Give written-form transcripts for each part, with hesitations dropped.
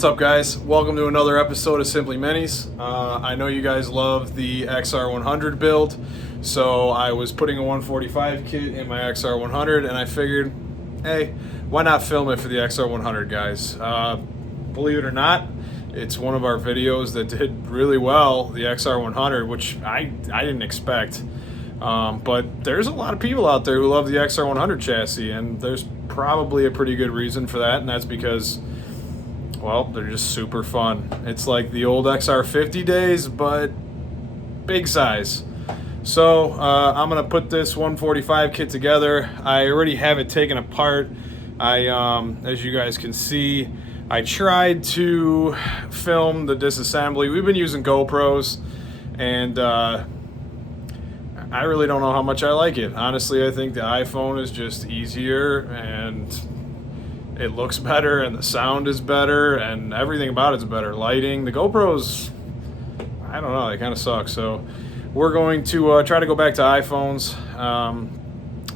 What's up, guys? Welcome to another episode of Simply Minis. I know you guys love the XR100 build, so I was putting a 145 kit in my XR100, and I figured, hey, why not film it for the XR100, guys? Believe it or not, it's one of our videos that did really well, the XR100, which I didn't expect. But there's a lot of people out there who love the XR100 chassis, and there's probably a pretty good reason for that, and that's because, well, they're just super fun. It's like the old XR50 days, but big size. So I'm gonna put this 145 kit together. I already have it taken apart. As you guys can see, I tried to film the disassembly. We've been using GoPros, and I really don't know how much I like it. Honestly, I think the iPhone is just easier, and it looks better, and the sound is better, and everything about it's better. Lighting, the GoPros, I don't know, they kind of suck. So we're going to try to go back to iPhones,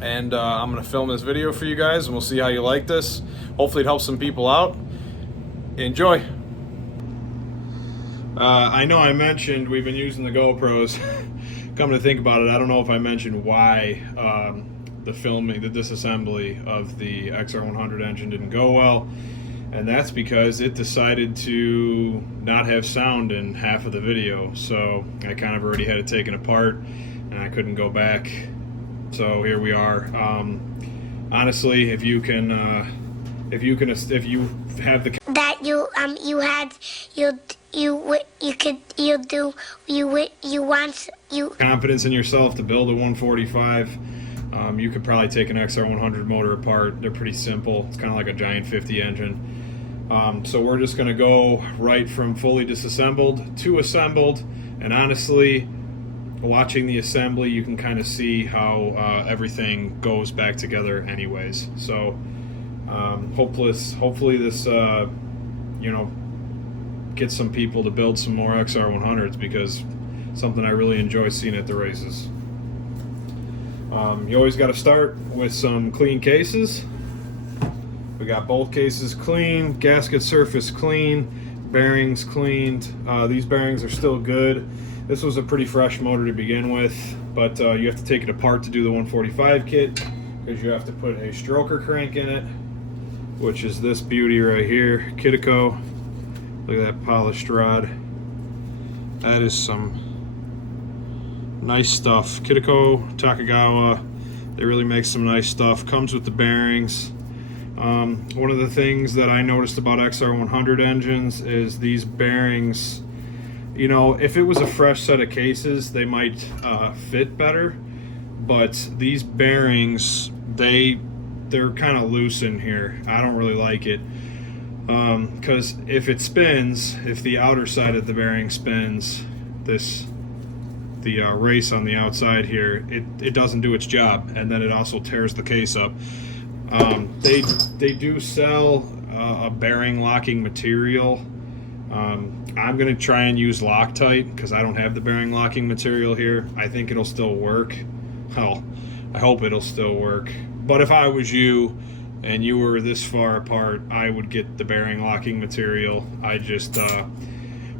and I'm going to film this video for you guys, and we'll see how you like this. Hopefully it helps some people out. Enjoy. I know I mentioned we've been using the GoPros. Come to think about it, I don't know if I mentioned why the disassembly of the XR100 engine didn't go well, and that's because it decided to not have sound in half of the video. So I kind of already had it taken apart, and I couldn't go back. So here we are. Honestly, if you have the that you confidence in yourself to build a 145, you could probably take an XR100 motor apart. They're pretty simple. It's kind of like a giant 50 engine. So we're just going to go right from fully disassembled to assembled, and honestly, watching the assembly, you can kind of see how everything goes back together anyways. So hopefully this get some people to build some more XR100s, because something I really enjoy seeing at the races. You always got to start with some clean cases. We got both cases clean, gasket surface clean, bearings cleaned. These bearings are still good. This was a pretty fresh motor to begin with, but you have to take it apart to do the 145 kit, because you have to put a stroker crank in it, which is this beauty right here, KITACO. Look at that polished rod. That is some nice stuff. KITACO, Takagawa, they really make some nice stuff. Comes with the bearings. One of the things that I noticed about XR100 engines is these bearings, you know, if it was a fresh set of cases, they might fit better, but these bearings, they're kind of loose in here. I don't really like it, because if it spins, if the outer side of the bearing spins, the race on the outside here, it doesn't do its job, and then it also tears the case up. They do sell a bearing locking material. I'm gonna try and use Loctite, because I don't have the bearing locking material here. I think it'll still work. Hell, I hope it'll still work. But if I was you and you were this far apart, I would get the bearing locking material.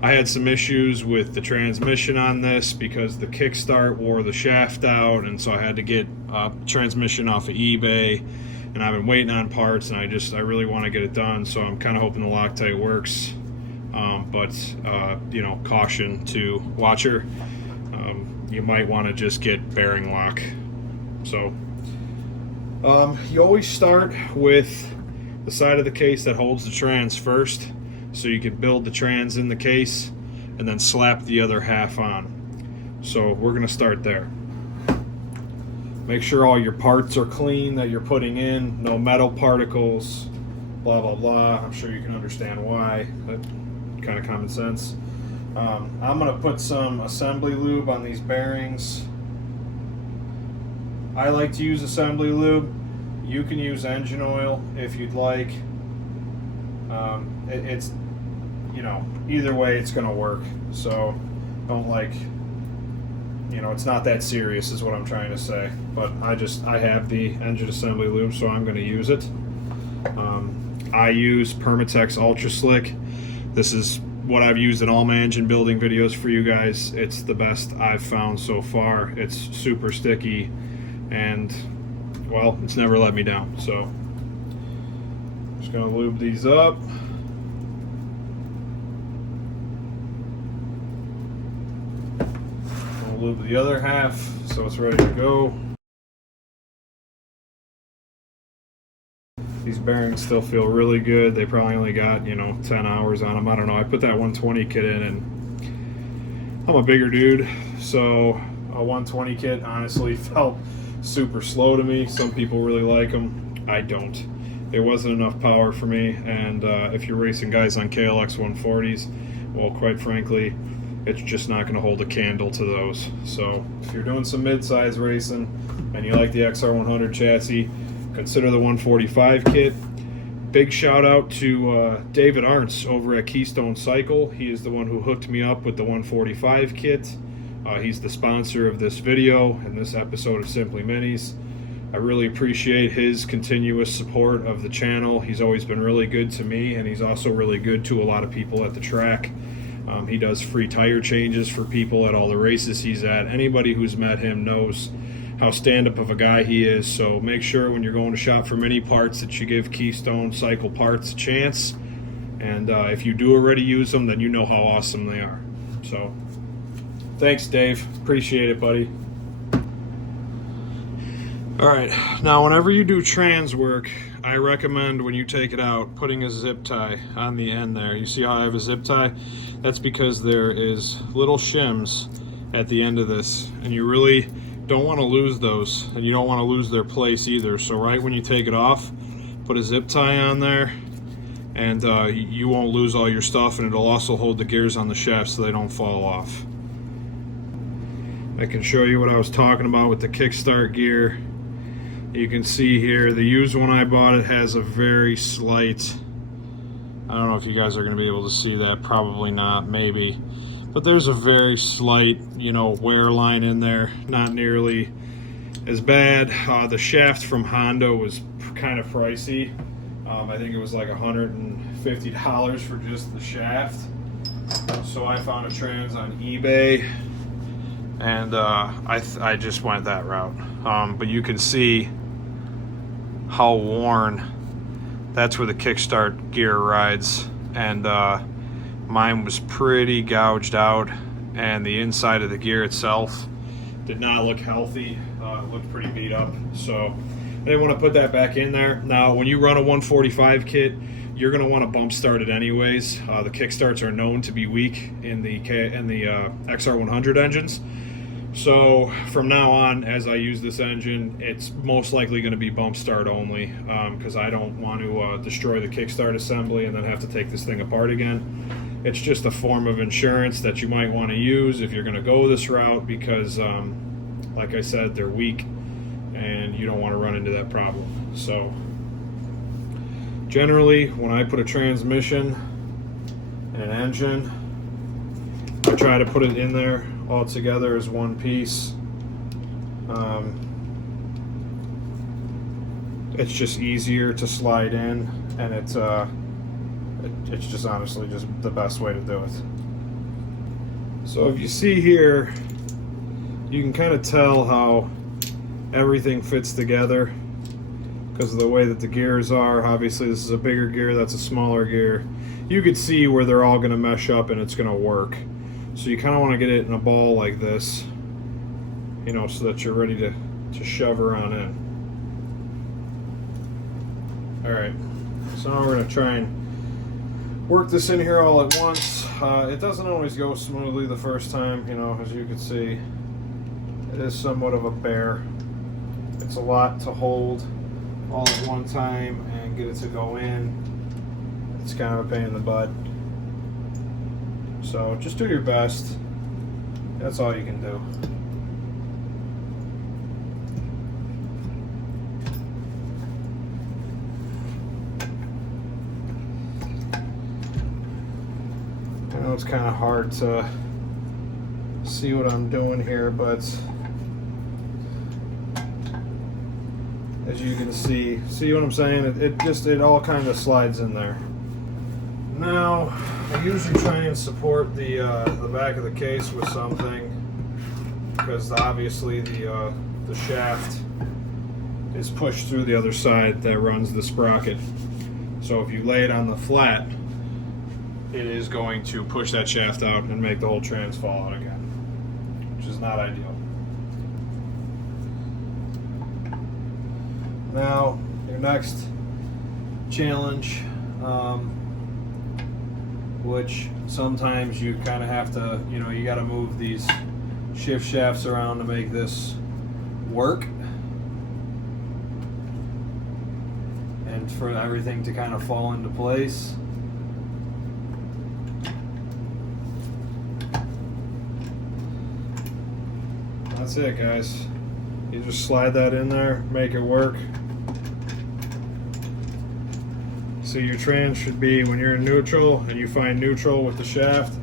I had some issues with the transmission on this, because the kickstart wore the shaft out, and so I had to get transmission off of eBay, and I've been waiting on parts, and I really want to get it done, so I'm kind of hoping the Loctite works. But you know, caution to watcher, you might want to just get bearing lock. So you always start with the side of the case that holds the trans first, so you can build the trans in the case and then slap the other half on. So we're going to start there. Make sure all your parts are clean that you're putting in, no metal particles, blah blah blah. I'm sure you can understand why, but kind of common sense. I'm going to put some assembly lube on these bearings. I like to use assembly lube. You can use engine oil if you'd like. It's, you know, either way it's going to work. So don't, like, you know, it's not that serious is what I'm trying to say. But I have the engine assembly lube, so I'm going to use it. I use Permatex Ultra Slick. This is what I've used in all my engine building videos for you guys. It's the best I've found so far. It's super sticky, and well, it's never let me down. So I'm just gonna lube these up. I'll lube the other half so it's ready to go. These bearings still feel really good. They probably only got, 10 hours on them. I don't know. I put that 120 kit in, and I'm a bigger dude, so a 120 kit honestly felt super slow to me. Some people really like them. I don't. It wasn't enough power for me, and if you're racing guys on KLX140s, well, quite frankly, it's just not going to hold a candle to those. So if you're doing some mid-size racing and you like the XR100 chassis, consider the 145 kit. Big shout out to David Arntz over at Keystone Cycle. He is the one who hooked me up with the 145 kit. He's the sponsor of this video and this episode of Simply Minis. I really appreciate his continuous support of the channel. He's always been really good to me, and he's also really good to a lot of people at the track. He does free tire changes for people at all the races he's at. Anybody who's met him knows how stand-up of a guy he is, so make sure when you're going to shop for mini parts that you give Keystone Cycle Parts a chance, and if you do already use them, then you know how awesome they are. So thanks, Dave, appreciate it, buddy. Alright, now whenever you do trans work, I recommend when you take it out putting a zip tie on the end there. You see how I have a zip tie? That's because there is little shims at the end of this, and you really don't want to lose those, and you don't want to lose their place either. So right when you take it off, put a zip tie on there, and you won't lose all your stuff, and it'll also hold the gears on the shaft so they don't fall off. I can show you what I was talking about with the kickstart gear. You can see here, the used one I bought, it has a very slight, I don't know if you guys are going to be able to see that, probably not, maybe. But there's a very slight, wear line in there, not nearly as bad. The shaft from Honda was kind of pricey. I think it was like $150 for just the shaft. So I found a trans on eBay, and I just went that route. But you can see how worn. That's where the kickstart gear rides, and mine was pretty gouged out, and the inside of the gear itself did not look healthy. It looked pretty beat up, so I didn't want to put that back in there. Now, when you run a 145 kit, you're going to want to bump start it anyways. The kickstarts are known to be weak in the XR100 engines. So from now on, as I use this engine, it's most likely going to be bump start only, because I don't want to destroy the kickstart assembly and then have to take this thing apart again. It's just a form of insurance that you might want to use if you're going to go this route, because like I said, they're weak and you don't want to run into that problem. So generally, when I put a transmission in an engine, I try to put it in there all together as one piece. It's just easier to slide in, and it's just honestly just the best way to do it. So if you see here, you can kind of tell how everything fits together because of the way that the gears are. Obviously this is a bigger gear, that's a smaller gear. You could see where they're all going to mesh up and it's going to work. So you kind of want to get it in a ball like this, so that you're ready to shove her on in. Alright, so now we're going to try and work this in here all at once. It doesn't always go smoothly the first time, as you can see. It is somewhat of a bear. It's a lot to hold all at one time and get it to go in. It's kind of a pain in the butt. So just do your best. That's all you can do. I know it's kind of hard to see what I'm doing here, but as you can see what I'm saying? It all kind of slides in there. Now, I usually try and support the back of the case with something, because obviously the shaft is pushed through the other side that runs the sprocket. So if you lay it on the flat, it is going to push that shaft out and make the whole trans fall out again, which is not ideal. Now, your next challenge, which sometimes you kind of have to, you got to move these shift shafts around to make this work, and for everything to kind of fall into place. That's it, guys. You just slide that in there, make it work. So your trans should be, when you're in neutral and you find neutral with the shaft,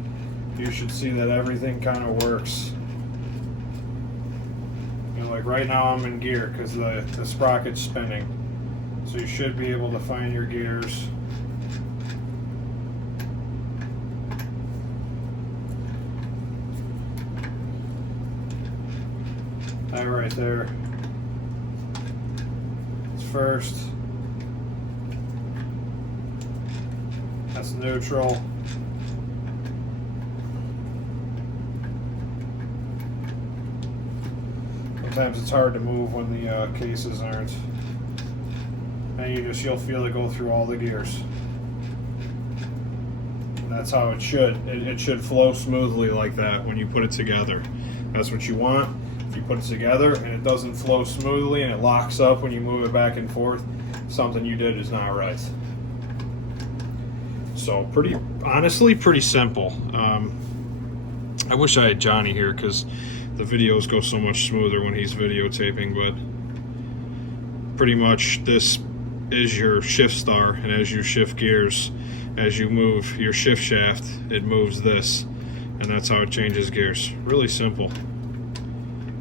you should see that everything kind of works. Like right now I'm in gear because the sprocket's spinning. So you should be able to find your gears. That right there. It's first. That's neutral. Sometimes it's hard to move when the cases aren't. And you'll feel it go through all the gears. And that's how it should. It should flow smoothly like that when you put it together. That's what you want. If you put it together and it doesn't flow smoothly and it locks up when you move it back and forth, something you did is not right. So honestly, pretty simple. I wish I had Johnny here because the videos go so much smoother when he's videotaping, but pretty much this is your shift star, and as you shift gears, as you move your shift shaft, it moves this, and that's how it changes gears. Really simple,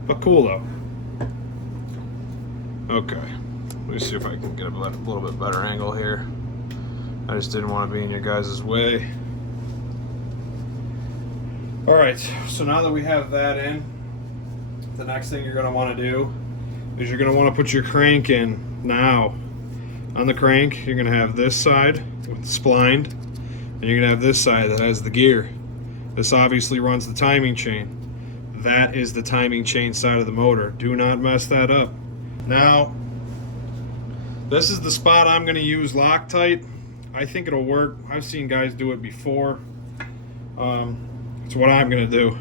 but cool though. Okay, let me see if I can get a little bit better angle here. I just didn't want to be in your guys' way. Alright, so now that we have that in, the next thing you're going to want to do is you're going to want to put your crank in now. On the crank, you're going to have this side with splined, and you're going to have this side that has the gear. This obviously runs the timing chain. That is the timing chain side of the motor. Do not mess that up. Now, this is the spot I'm going to use Loctite. I think it'll work. I've seen guys do it before. It's what I'm going to do.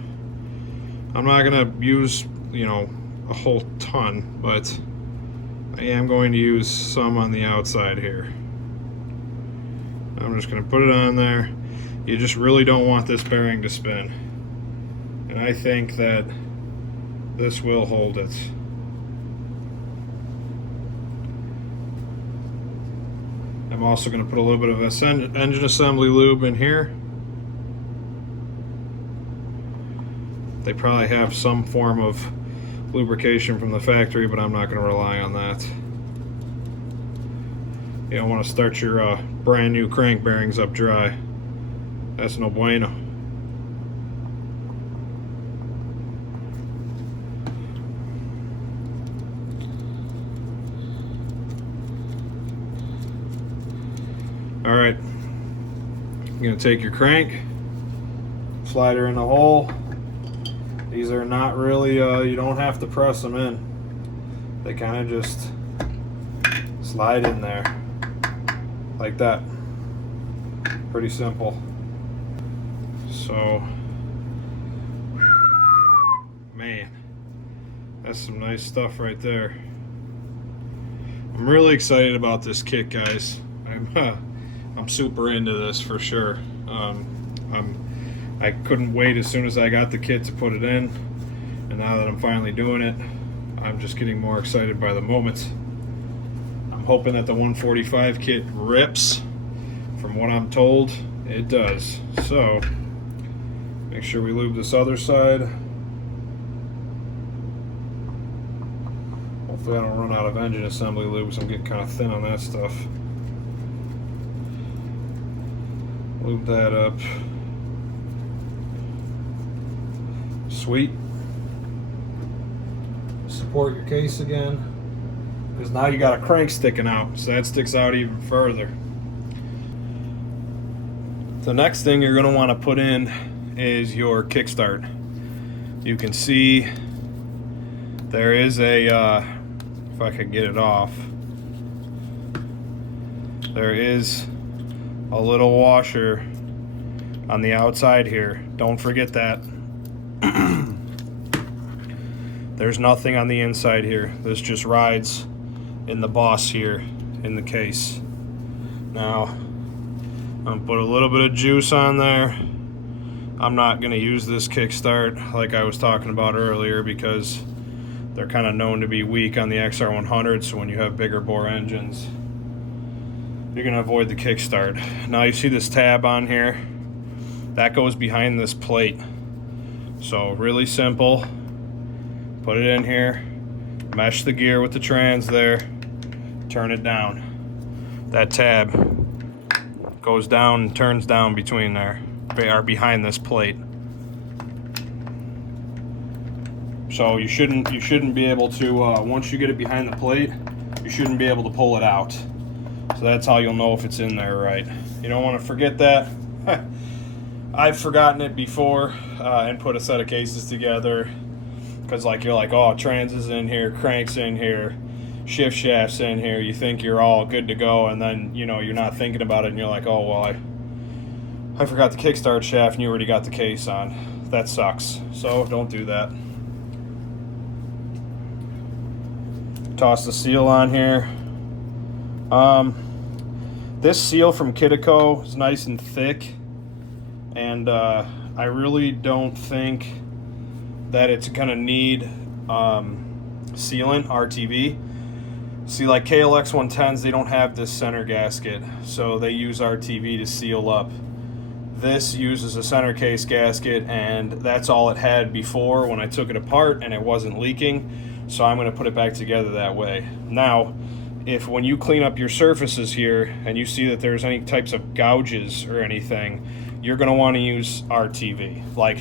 I'm not going to use, a whole ton, but I am going to use some on the outside here. I'm just going to put it on there. You just really don't want this bearing to spin. And I think that this will hold it. I'm also going to put a little bit of engine assembly lube in here. They probably have some form of lubrication from the factory, but I'm not going to rely on that. You don't want to start your brand new crank bearings up dry. That's no bueno. Alright, you're going to take your crank, slide her in the hole. These are not really, you don't have to press them in. They kind of just slide in there, like that. Pretty simple. So, man, that's some nice stuff right there. I'm really excited about this kit, guys. I'm super into this for sure. I couldn't wait as soon as I got the kit to put it in, and now that I'm finally doing it, I'm just getting more excited by the moment. I'm hoping that the 145 kit rips. From what I'm told, it does. So, make sure we lube this other side. Hopefully I don't run out of engine assembly lube, because I'm getting kind of thin on that stuff. Lube that up. Sweet. Support your case again, because now you got a crank sticking out, so that sticks out even further. The next thing you're going to want to put in is your kickstart. You can see there is a, if I could get it off, there is a little washer on the outside here. Don't forget that. There's nothing on the inside here. This just rides in the boss here in the case. Now, I'm gonna put a little bit of juice on there. I'm not gonna use this kickstart like I was talking about earlier, because they're kind of known to be weak on the XR100, so when you have bigger bore engines, you're gonna avoid the kickstart. Now you see this tab on here? That goes behind this plate. So really simple. Put it in here, mesh the gear with the trans there, turn it down. That tab goes down and turns down between there, or behind this plate. So you shouldn't be able to, once you get it behind the plate, you shouldn't be able to pull it out. So that's how you'll know if it's in there right. You don't want to forget that. I've forgotten it before and put a set of cases together. Because like you're like, oh, trans is in here, crank's in here, shift shaft's in here. You think you're all good to go, and then you're not thinking about it, and you're like, oh well, I forgot the kickstart shaft, and you already got the case on. That sucks. So don't do that. Toss the seal on here. This seal from KITACO is nice and thick, and I really don't think that it's gonna need sealant, RTV. See, like KLX110s, they don't have this center gasket, so they use RTV to seal up. This uses a center case gasket, and that's all it had before when I took it apart, and it wasn't leaking, so I'm gonna put it back together that way. Now, if when you clean up your surfaces here and you see that there's any types of gouges or anything, you're gonna wanna use RTV. Like,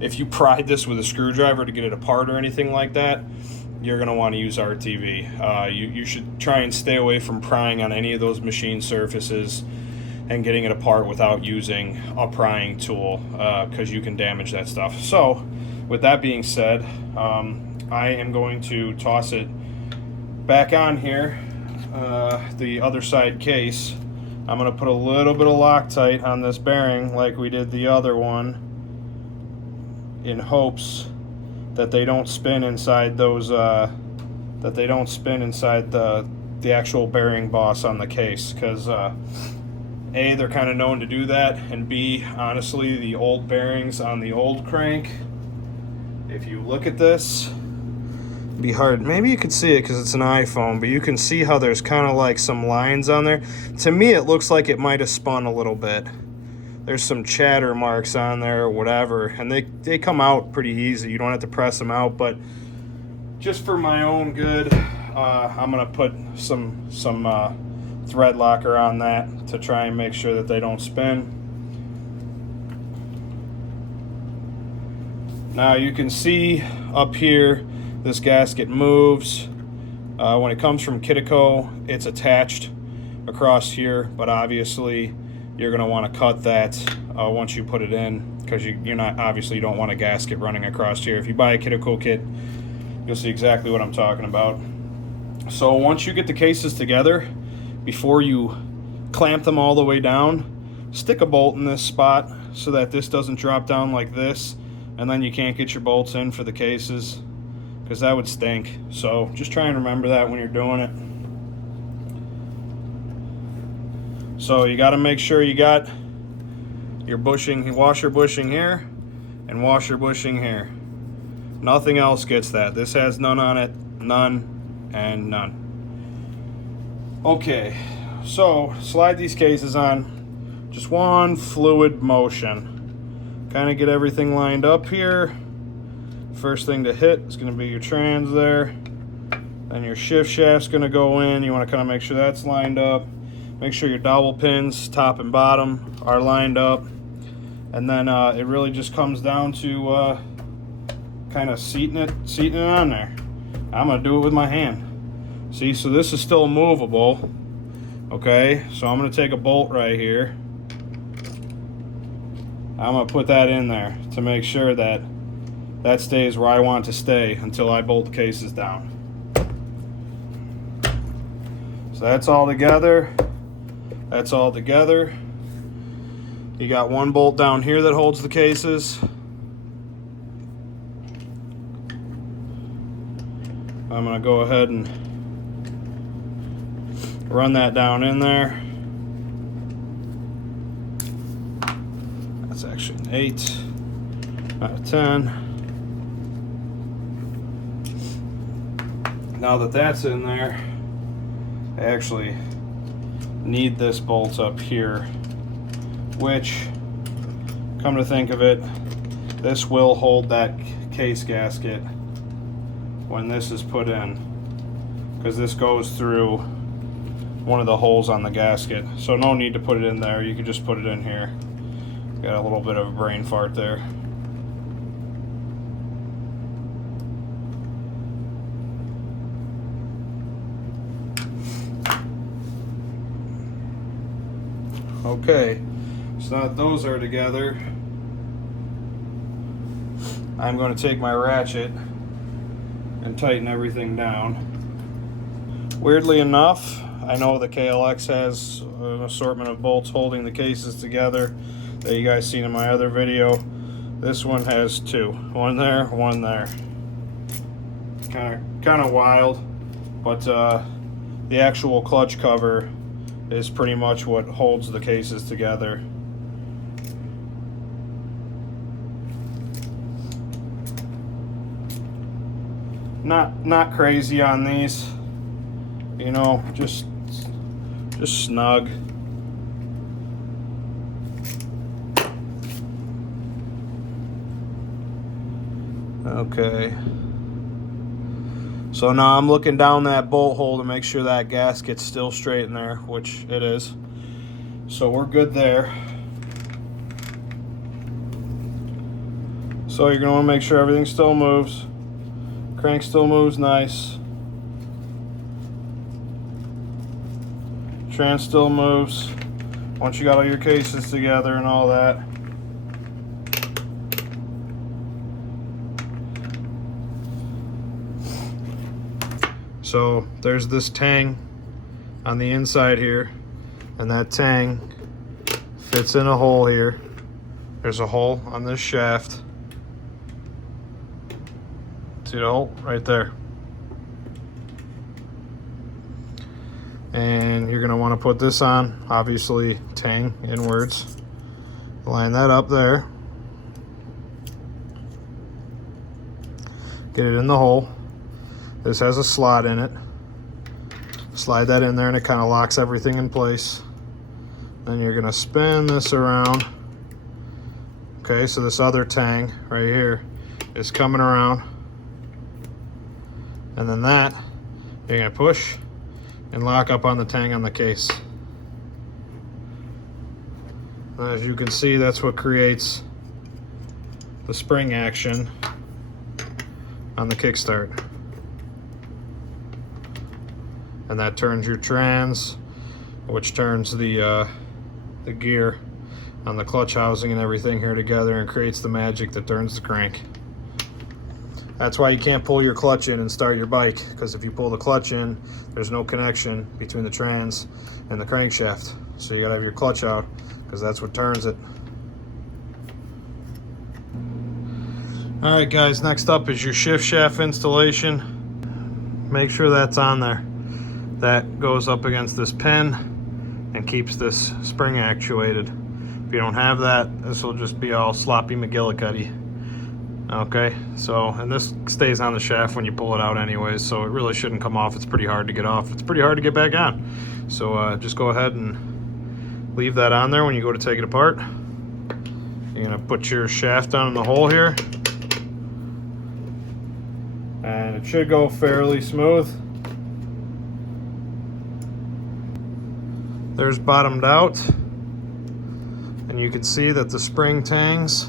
if you pried this with a screwdriver to get it apart or anything like that, you're going to want to use RTV. You should try and stay away from prying on any of those machine surfaces and getting it apart without using a prying tool, because you can damage that stuff. So, with that being said, I am going to toss it back on here, the other side case. I'm going to put a little bit of Loctite on this bearing like we did the other one, in hopes that they don't spin inside those, the actual bearing boss on the case, because A, they're kind of known to do that, and B, honestly, the old bearings on the old crank, if you look at this, it'd be hard, maybe you could see it because it's an iPhone, but you can see how there's kind of like some lines on there. To me, it looks like it might have spun a little bit. There's some chatter marks on there or whatever, and they come out pretty easy. You don't have to press them out, but just for my own good, I'm gonna put some thread locker on that to try and make sure that they don't spin. Now you can see up here, this gasket moves. When it comes from KITACO, it's attached across here, but obviously you're going to want to cut that once you put it in, because you're not, obviously you don't want a gasket running across here. If you buy a KITACO kit, you'll see exactly what I'm talking about. So once you get the cases together, before you clamp them all the way down, stick a bolt in this spot so that this doesn't drop down like this, and then you can't get your bolts in for the cases, because that would stink. So just try and remember that when you're doing it. So you got to make sure you got your bushing, washer bushing here and washer bushing here. Nothing else gets that. This has none on it, none, and none. Okay, so slide these cases on, just one fluid motion. Kind of get everything lined up here. First thing to hit is going to be your trans there. Then your shift shaft's going to go in. You want to kind of make sure that's lined up. Make sure your dowel pins, top and bottom, are lined up. And then it really just comes down to kind of seating it on there. I'm gonna do it with my hand. See, so this is still movable. Okay, so I'm gonna take a bolt right here. I'm gonna put that in there to make sure that that stays where I want it to stay until I bolt the cases down. So that's all together. That's all together. You got one bolt down here that holds the cases. I'm gonna go ahead and run that down in there. That's actually an 8 out of 10. Now that that's in there, I actually need this bolt up here, which, come to think of it, this will hold that case gasket when this is put in, because this goes through one of the holes on the gasket. So no need to put it in there, you can just put it in here. Got a little bit of a brain fart there. Okay, so now that those are together, I'm going to take my ratchet and tighten everything down. Weirdly enough, I know the KLX has an assortment of bolts holding the cases together that you guys seen in my other video. This one has 2. One there, one there. Kind of wild, but the actual clutch cover is pretty much what holds the cases together. Not crazy on these, you know, just snug. Okay. So now I'm looking down that bolt hole to make sure that gasket's still straight in there, which it is. So we're good there. So you're gonna wanna make sure everything still moves. Crank still moves nice. Trans still moves. Once you got all your cases together and all that. So there's this tang on the inside here, and that tang fits in a hole here. There's a hole on this shaft. See the hole right there? And you're gonna wanna put this on, obviously tang inwards. Line that up there. Get it in the hole. This has a slot in it. Slide that in there and it kind of locks everything in place. Then you're gonna spin this around. Okay, so this other tang right here is coming around. And then that, you're gonna push and lock up on the tang on the case. As you can see, that's what creates the spring action on the kickstart. And that turns your trans, which turns the gear on the clutch housing and everything here together and creates the magic that turns the crank. That's why you can't pull your clutch in and start your bike, because if you pull the clutch in, there's no connection between the trans and the crankshaft. So you gotta have your clutch out, because that's what turns it. All right guys, next up is your shift shaft installation. Make sure that's on there. That goes up against this pin and keeps this spring actuated. If you don't have that, this will just be all sloppy McGillicuddy. Okay, so, and this stays on the shaft when you pull it out anyways, so it really shouldn't come off. It's pretty hard to get off. It's pretty hard to get back on. So just go ahead and leave that on there when you go to take it apart. You're gonna put your shaft down in the hole here. And it should go fairly smooth. There's bottomed out, and you can see that the spring tangs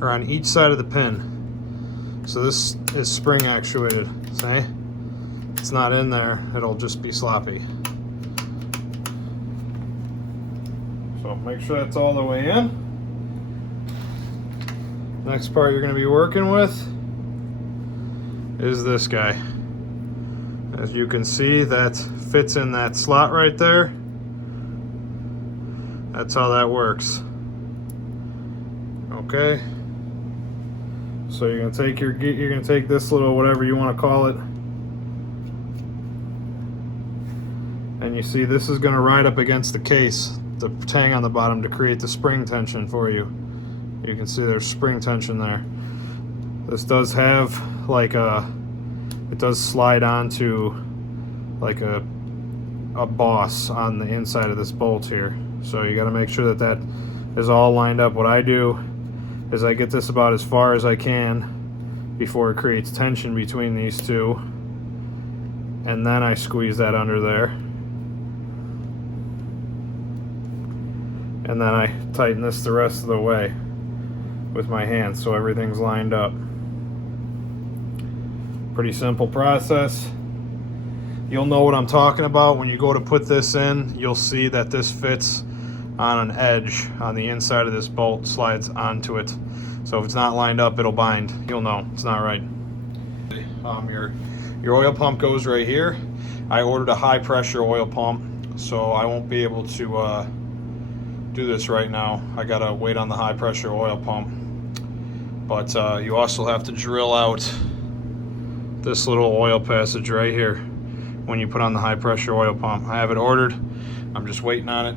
are on each side of the pin. So this is spring actuated, see? It's not in there, it'll just be sloppy. So make sure that's all the way in. Next part you're going to be working with is this guy. As you can see, that fits in that slot right there. That's how that works. Okay. So you're gonna take this little whatever you want to call it, and you see this is going to ride up against the case, the tang on the bottom, to create the spring tension for you. You can see there's spring tension there. This does have like it does slide onto like a boss on the inside of this bolt here. So you got to make sure that that is all lined up. What I do is I get this about as far as I can before it creates tension between these two, and then I squeeze that under there, and then I tighten this the rest of the way with my hands so everything's lined up. Pretty simple process. You'll know what I'm talking about when you go to put this in. You'll see that this fits on an edge on the inside of this bolt, slides onto it. So if it's not lined up, it'll bind. You'll know it's not right. Your oil pump goes right here. I ordered a high pressure oil pump, so I won't be able to do this right now. I gotta wait on the high pressure oil pump. But you also have to drill out this little oil passage right here when you put on the high pressure oil pump. I have it ordered. I'm just waiting on it.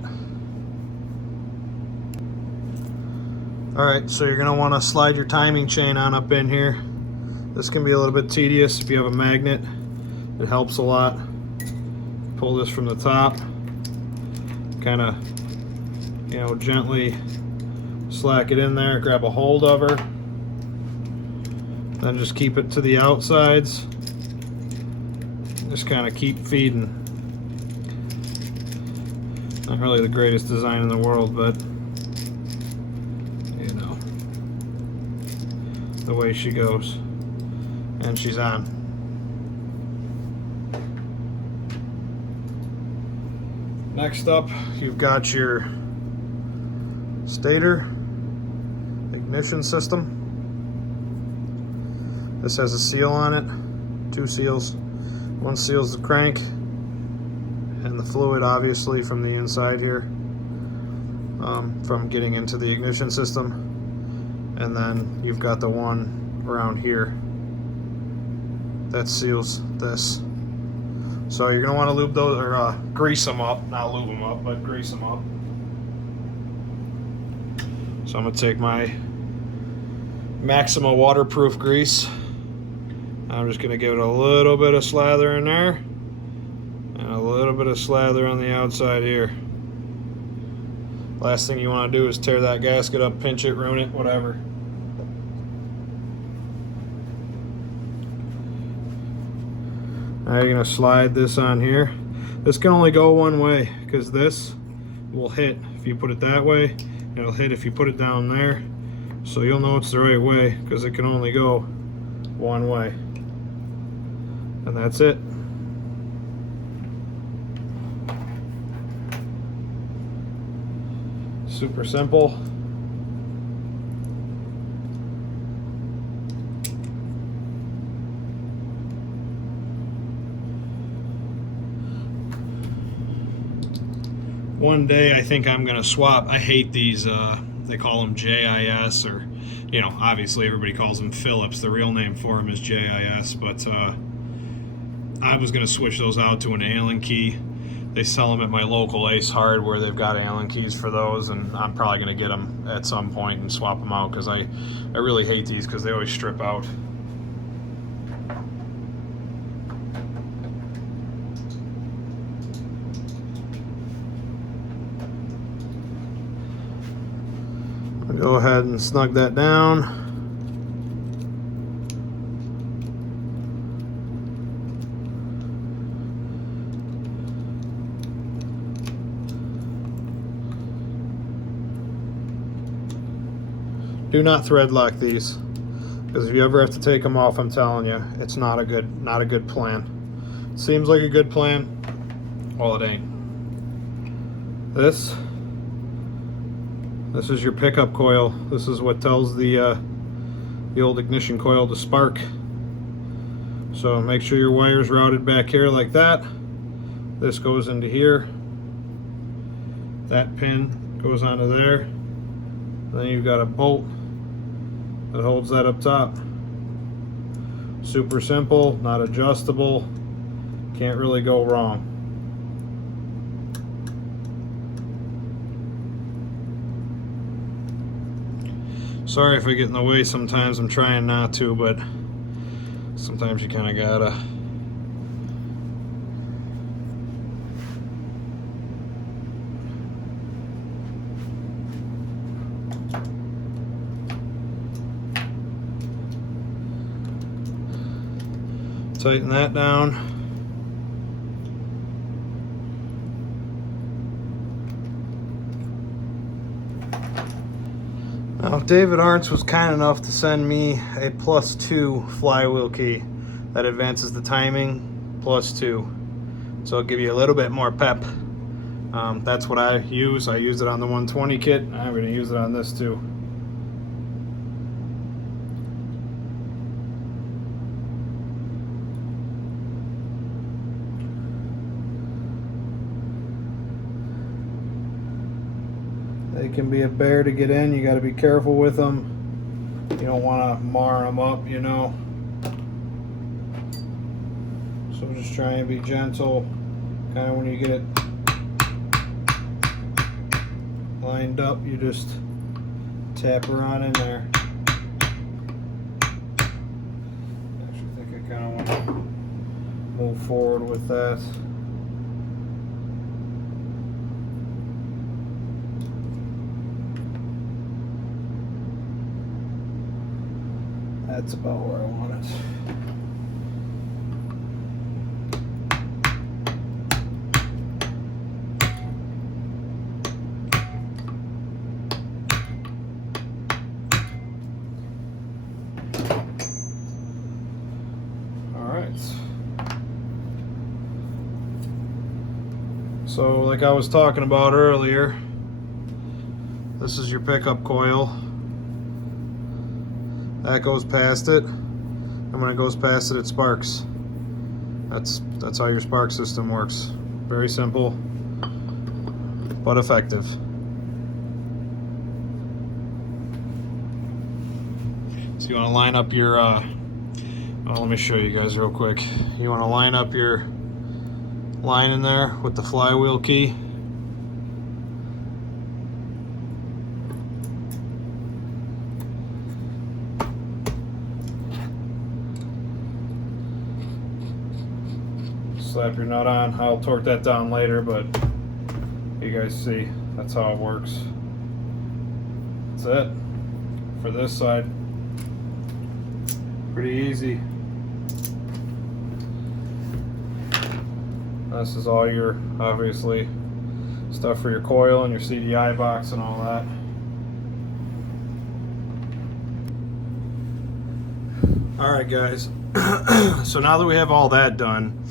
Alright, so you're going to want to slide your timing chain on up in here. This can be a little bit tedious if you have a magnet. It helps a lot. Pull this from the top. Kind of, you know, gently slack it in there. Grab a hold of her. Then just keep it to the outsides. Just kind of keep feeding. Not really the greatest design in the world, but you know, the way she goes. And she's on. Next up, you've got your stator ignition system. This has a seal on it, 2 seals. One seals the crank and the fluid, obviously, from the inside here, from getting into the ignition system. And then you've got the one around here that seals this. So you're going to want to lube those, or grease them up, not lube them up, but grease them up. So I'm going to take my Maxima waterproof grease. I'm just going to give it a little bit of slather in there and a little bit of slather on the outside here. Last thing you want to do is tear that gasket up, pinch it, ruin it, whatever. Now you're going to slide this on here. This can only go one way because this will hit if you put it that way. It'll hit if you put it down there. So you'll know it's the right way because it can only go one way. And that's it. Super simple. One day I think I'm gonna swap. I hate these, they call them JIS, or, you know, obviously everybody calls them Phillips. The real name for them is JIS, but I was going to switch those out to an Allen key. They sell them at my local Ace Hardware. They've got Allen keys for those, and I'm probably going to get them at some point and swap them out because I really hate these because they always strip out. I'll go ahead and snug that down. Do not thread lock these, because if you ever have to take them off, I'm telling you, it's not a good plan. Seems like a good plan, well, it ain't. This is your pickup coil. This is what tells the old ignition coil to spark. So make sure your wire's routed back here like that. This goes into here. That pin goes onto there. Then you've got a bolt that holds that up top. Super simple, not adjustable. Can't really go wrong. Sorry if I get in the way sometimes, I'm trying not to, but sometimes you kind of gotta. Tighten that down. Now, David Arntz was kind enough to send me a +2 flywheel key that advances the timing +2. So it'll give you a little bit more pep. That's what I use. I use it on the 120 kit. I'm going to use it on this too. They can be a bear to get in. You got to be careful with them. You don't want to mar them up, you know. So just try and be gentle. Kind of when you get it lined up, you just tap her on in there. Actually, I think I kind of want to move forward with that. That's about where I want it. All right. So, like I was talking about earlier, this is your pickup coil. That goes past it, and when it goes past it, it sparks. That's how your spark system works. Very simple, but effective. So you want to line up your, let me show you guys real quick. You want to line up your line in there with the flywheel key. Slap your nut on. I'll torque that down later, but you guys see, that's how it works. That's it for this side. Pretty easy. This is all your, obviously, stuff for your coil and your CDI box and all that. Alright guys, so now that we have all that done,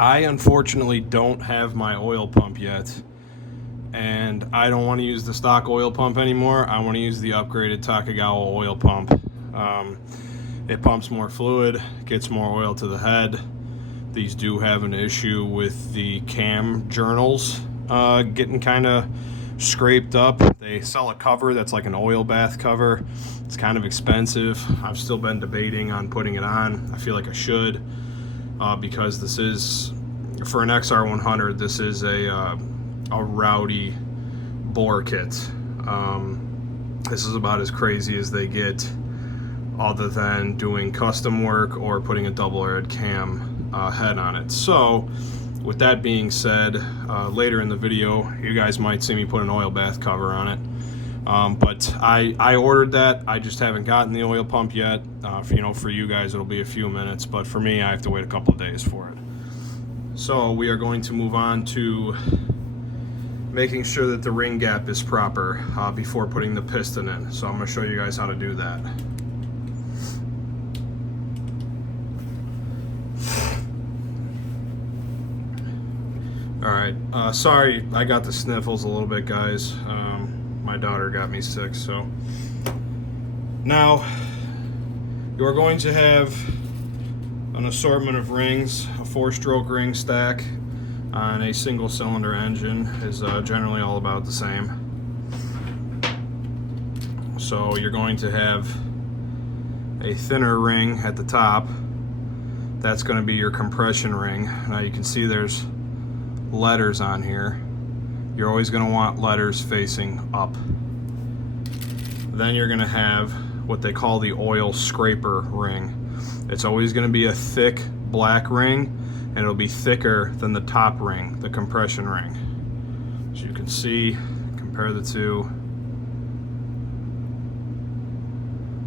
I unfortunately don't have my oil pump yet, and I don't want to use the stock oil pump anymore. I want to use the upgraded Takagawa oil pump. It pumps more fluid, gets more oil to the head. These do have an issue with the cam journals getting kind of scraped up. They sell a cover that's like an oil bath cover. It's kind of expensive. I've still been debating on putting it on. I feel like I should. Because this is, for an XR100, this is a rowdy bore kit. This is about as crazy as they get, other than doing custom work or putting a double-head cam head on it. So, with that being said, later in the video, you guys might see me put an oil bath cover on it. But I ordered that. I just haven't gotten the oil pump yet. For you guys it'll be a few minutes, but for me I have to wait a couple of days for it. So we are going to move on to making sure that the ring gap is proper before putting the piston in. So I'm going to show you guys how to do that. Alright, sorry I got the sniffles a little bit, guys. My daughter got me sick. So now you're going to have an assortment of rings. A 4-stroke ring stack on a single cylinder engine is generally all about the same. So you're going to have a thinner ring at the top. That's going to be your compression ring. Now you can see there's letters on here. You're always going to want letters facing up. Then you're going to have what they call the oil scraper ring. It's always going to be a thick black ring, and it'll be thicker than the top ring, the compression ring. As you can see, compare the two.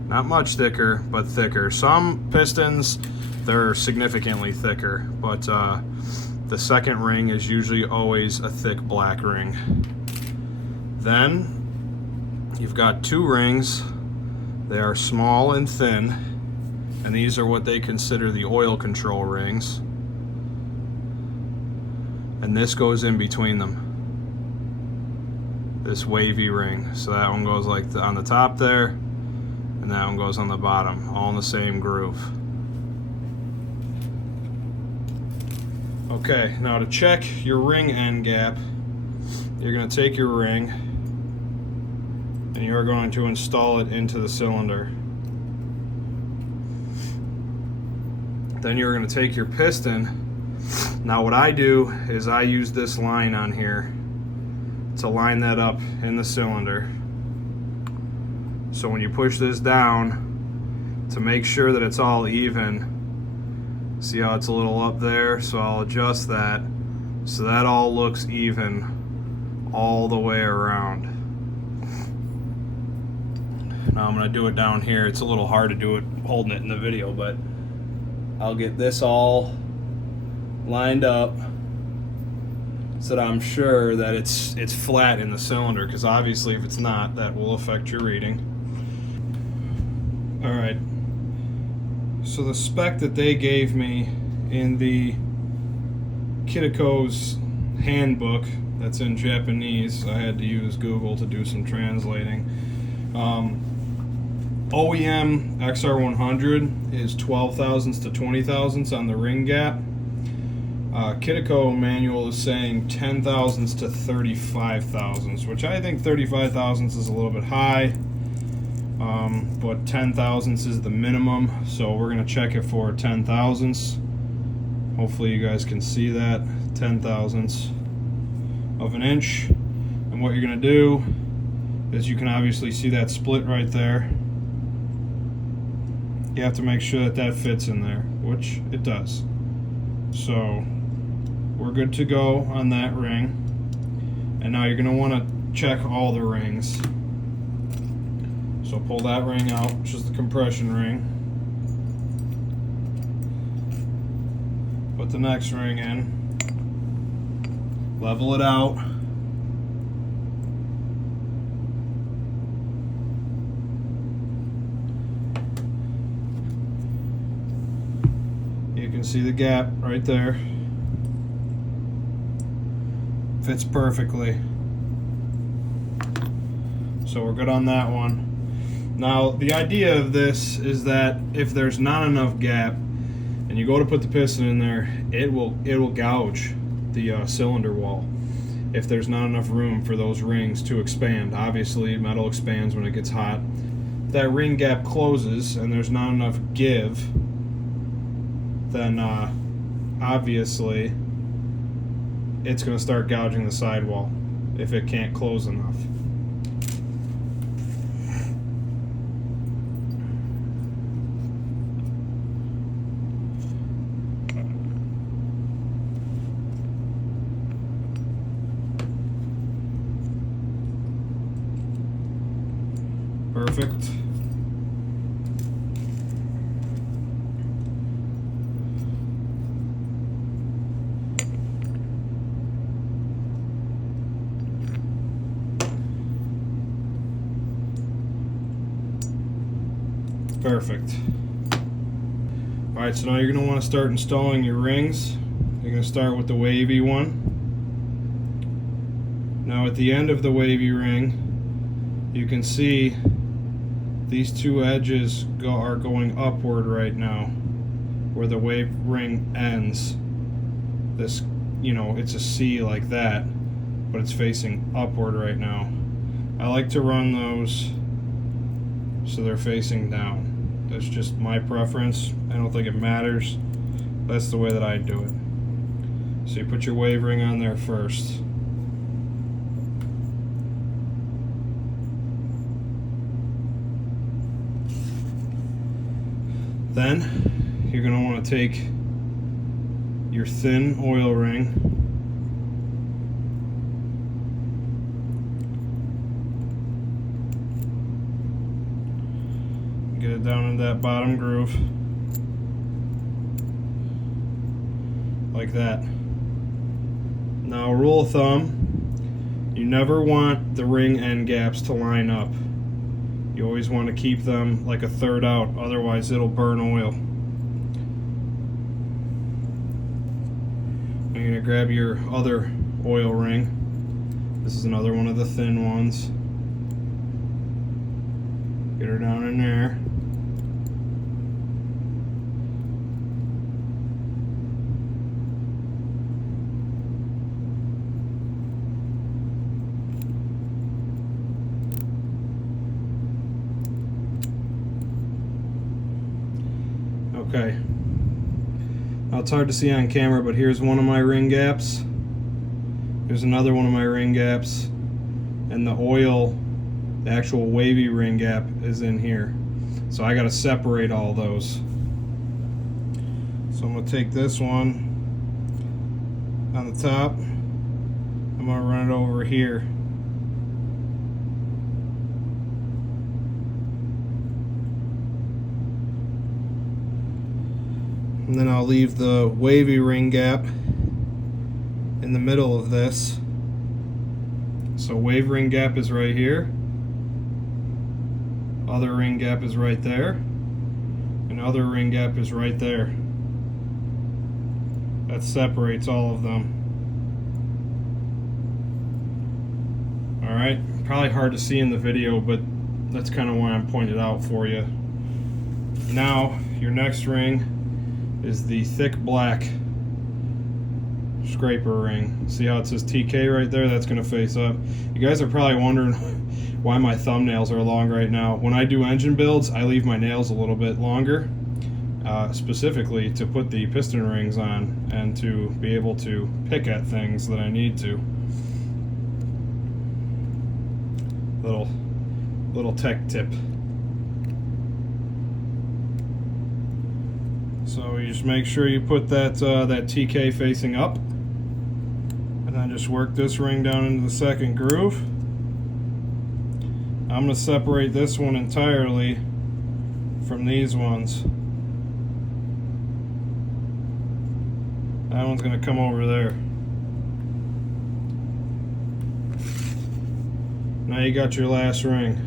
Not much thicker, but thicker. Some pistons, they're significantly thicker, but the second ring is usually always a thick black ring. Then you've got 2 rings. They are small and thin, and these are what they consider the oil control rings. And this goes in between them, this wavy ring. So that one goes like on the top there, and that one goes on the bottom, all in the same groove. Okay, now to check your ring end gap, you're going to take your ring and you're going to install it into the cylinder. Then you're going to take your piston. Now what I do is I use this line on here to line that up in the cylinder. So when you push this down, to make sure that it's all even, see how it's a little up there? So I'll adjust that so that all looks even all the way around. Now I'm going to do it down here. It's a little hard to do it holding it in the video, but I'll get this all lined up so that I'm sure that it's flat in the cylinder, because obviously if it's not, that will affect your reading. Alright, so the spec that they gave me in the KITACO's handbook, that's in Japanese, I had to use Google to do some translating. OEM XR100 is 12 thousandths to 20 thousandths on the ring gap. KITACO manual is saying 10 thousandths to 35 thousandths, which I think 35 thousandths is a little bit high, but 10 thousandths is the minimum, so we're going to check it for 10 thousandths. Hopefully you guys can see that, 10 thousandths of an inch. And what you're going to do is, you can obviously see that split right there. You have to make sure that that fits in there, which it does. So we're good to go on that ring. And now you're going to want to check all the rings. So pull that ring out, which is the compression ring. Put the next ring in. Level it out. You can see the gap right there. Fits perfectly. So we're good on that one. Now the idea of this is that if there's not enough gap and you go to put the piston in there, it will gouge the cylinder wall if there's not enough room for those rings to expand. Obviously metal expands when it gets hot. If that ring gap closes and there's not enough give, then obviously it's going to start gouging the sidewall if it can't close enough. Perfect. Perfect. Alright, so now you're going to want to start installing your rings. You're going to start with the wavy one. Now at the end of the wavy ring, you can see these two edges are going upward right now, where the wave ring ends. This, you know, it's a C like that, but it's facing upward right now. I like to run those so they're facing down. That's just my preference. I don't think it matters. That's the way that I do it. So you put your wave ring on there first. Then you're going to want to take your thin oil ring, get it down in that bottom groove like that. Now, rule of thumb, you never want the ring end gaps to line up. You always want to keep them like a third out, otherwise it'll burn oil. You're going to grab your other oil ring. This is another one of the thin ones. Get her down in there. Okay. Now it's hard to see on camera, but here's one of my ring gaps. Here's another one of my ring gaps. And the oil, the actual wavy ring gap is in here. So I got to separate all those. So I'm going to take this one on the top. I'm going to run it over here. And then I'll leave the wavy ring gap in the middle of this. So wave ring gap is right here. Other ring gap is right there. And other ring gap is right there. That separates all of them. Alright, probably hard to see in the video, but that's kind of why I'm pointing it out for you. Now, your next ring is the thick black scraper ring. See how it says TK right there? That's going to face up. You guys are probably wondering why my thumbnails are long right now. When I do engine builds, I leave my nails a little bit longer, specifically to put the piston rings on and to be able to pick at things that I need to. Little tech tip. So you just make sure you put that TK facing up, and then just work this ring down into the second groove. I'm going to separate this one entirely from these ones. That one's going to come over there. Now you got your last ring.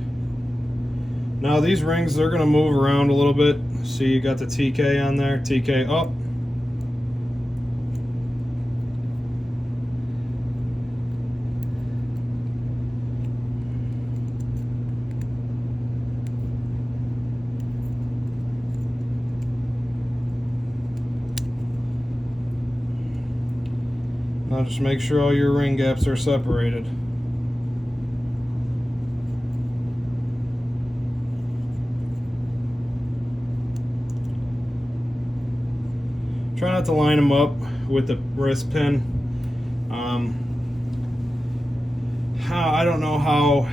Now these rings, they're going to move around a little bit. See, you got the TK on there, TK up. Now just make sure all your ring gaps are separated. Try not to line them up with the wrist pin. I don't know how,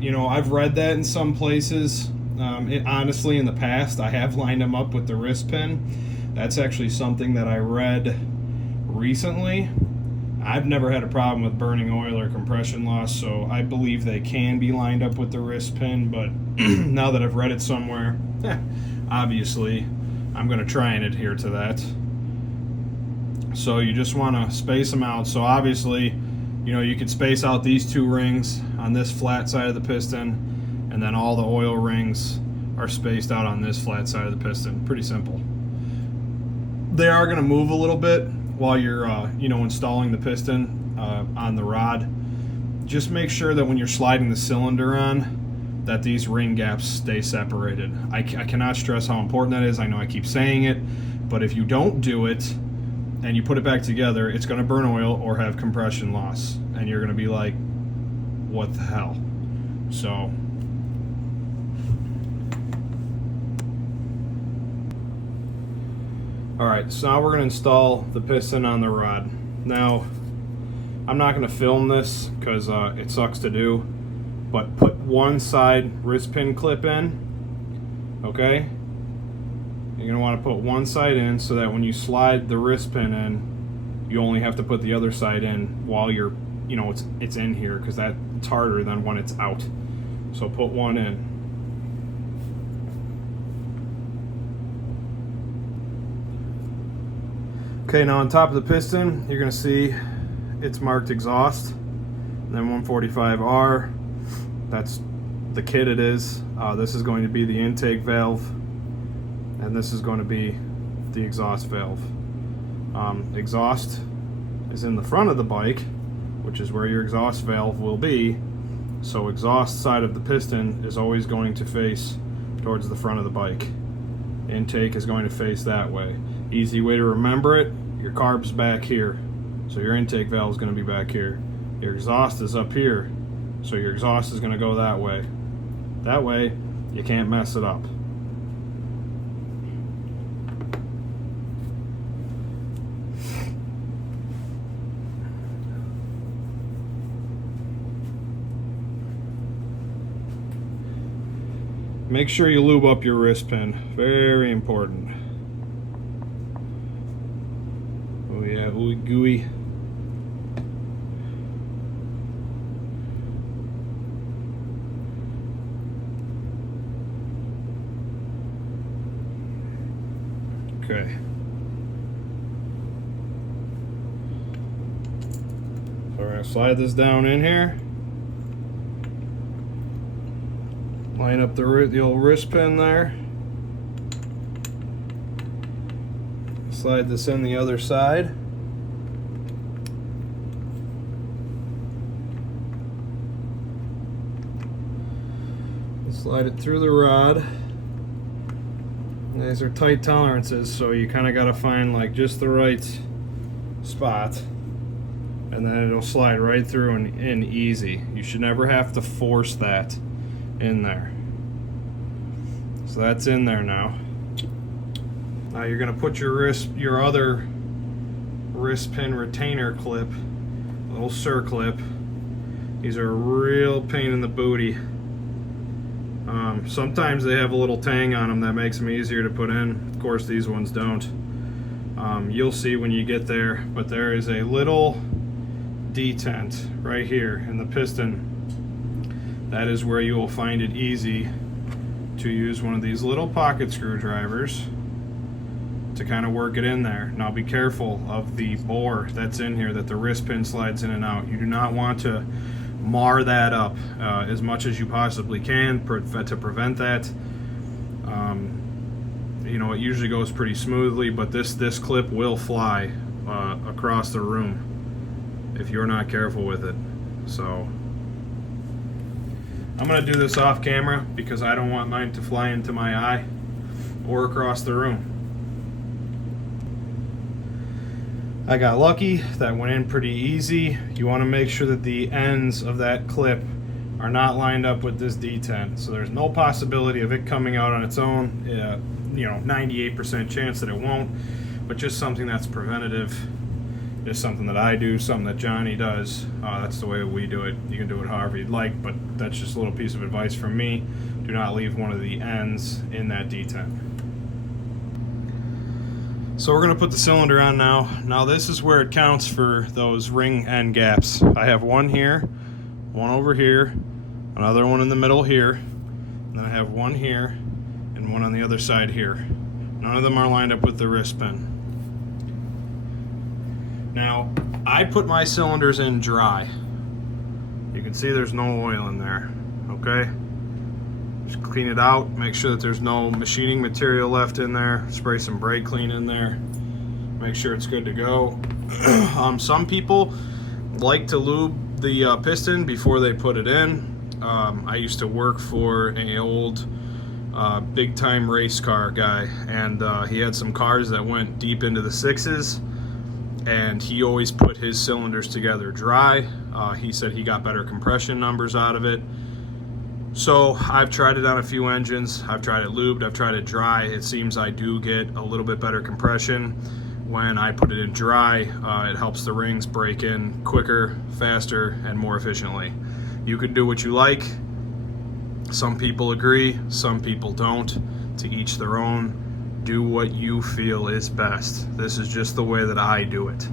you know, I've read that in some places. Honestly, in the past, I have lined them up with the wrist pin. That's actually something that I read recently. I've never had a problem with burning oil or compression loss, so I believe they can be lined up with the wrist pin, but now that I've read it somewhere, obviously, I'm going to try and adhere to that. So you just want to space them out. So obviously, you know, you could space out these two rings on this flat side of the piston, and then all the oil rings are spaced out on this flat side of the piston. Pretty simple. They are going to move a little bit while you're installing the piston on the rod. Just make sure that when you're sliding the cylinder on, that these ring gaps stay separated. I cannot stress how important that is. I know I keep saying it, but if you don't do it and you put it back together, it's going to burn oil or have compression loss, and you're going to be like, what the hell? So alright, so now we're going to install the piston on the rod. Now, I'm not going to film this because it sucks to do, but put one side wrist pin clip in, okay? You're going to want to put one side in so that when you slide the wrist pin in, you only have to put the other side in while you're, it's in here, because that's harder than when it's out. So put one in. Okay, now on top of the piston, you're going to see it's marked exhaust, and then 145R. That's the kit it is. This is going to be the intake valve, and this is going to be the exhaust valve. Exhaust is in the front of the bike, which is where your exhaust valve will be. So exhaust side of the piston is always going to face towards the front of the bike. Intake is going to face that way. Easy way to remember it, your carb's back here, so your intake valve is going to be back here. Your exhaust is up here, so your exhaust is going to go that way. That way, you can't mess it up. Make sure you lube up your wrist pin. Very important. Oh yeah, ooey gooey. Okay. So we're gonna slide this down in here. Line up the old wrist pin there. Slide this in the other side. Slide it through the rod. And these are tight tolerances, so you kind of got to find like just the right spot, and then it'll slide right through and in easy. You should never have to force that in there. So that's in there now. Now you're going to put your other wrist pin retainer clip, little circlip. These are a real pain in the booty. Sometimes they have a little tang on them that makes them easier to put in. Of course, these ones don't. You'll see when you get there, but there is a little detent right here in the piston. That is where you will find it easy to use one of these little pocket screwdrivers to kind of work it in there. Now be careful of the bore that's in here that the wrist pin slides in and out. You do not want to mar that up as much as you possibly can to prevent that. It usually goes pretty smoothly, but this clip will fly across the room if you're not careful with it. So I'm going to do this off camera because I don't want mine to fly into my eye or across the room. I got lucky, that went in pretty easy. You want to make sure that the ends of that clip are not lined up with this detent, so there's no possibility of it coming out on its own. 98% chance that it won't, but just something that's preventative. Just something that I do, something that Johnny does. That's the way we do it. You can do it however you'd like, but that's just a little piece of advice from me. Do not leave one of the ends in that detent. So we're going to put the cylinder on now. Now this is where it counts for those ring end gaps. I have one here, one over here, another one in the middle here, and then I have one here and one on the other side here. None of them are lined up with the wrist pin. Now, I put my cylinders in dry. You can see there's no oil in there, okay? Just clean it out, make sure that there's no machining material left in there, spray some brake clean in there, make sure it's good to go. Some people like to lube the piston before they put it in. I used to work for an old big time race car guy, and he had some cars that went deep into the 6s, and he always put his cylinders together dry. He said he got better compression numbers out of it. So I've tried it on a few engines. I've tried it lubed, I've tried it dry. It seems I do get a little bit better compression when I put it in dry. It helps the rings break in quicker, faster, and more efficiently. You can do what you like. Some people agree, some people don't. To each their own. Do what you feel is best. This is just the way that I do it.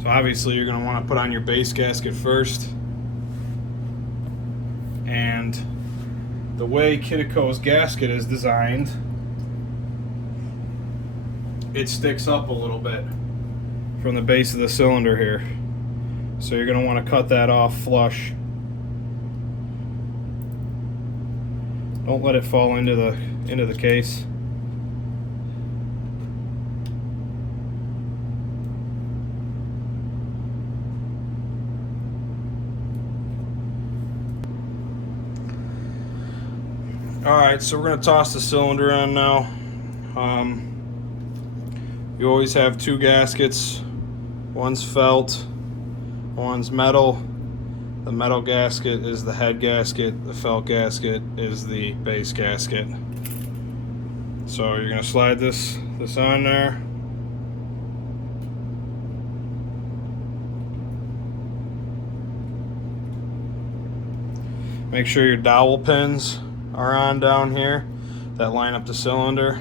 So obviously you're going to want to put on your base gasket first. And the way KITACO's gasket is designed, it sticks up a little bit from the base of the cylinder here. So you're going to want to cut that off flush. Don't let it fall into the case. Alright, so we're going to toss the cylinder on now. You always have two gaskets. One's felt, one's metal. The metal gasket is the head gasket. The felt gasket is the base gasket. So you're going to slide this on there. Make sure your dowel pins are on down here that line up the cylinder.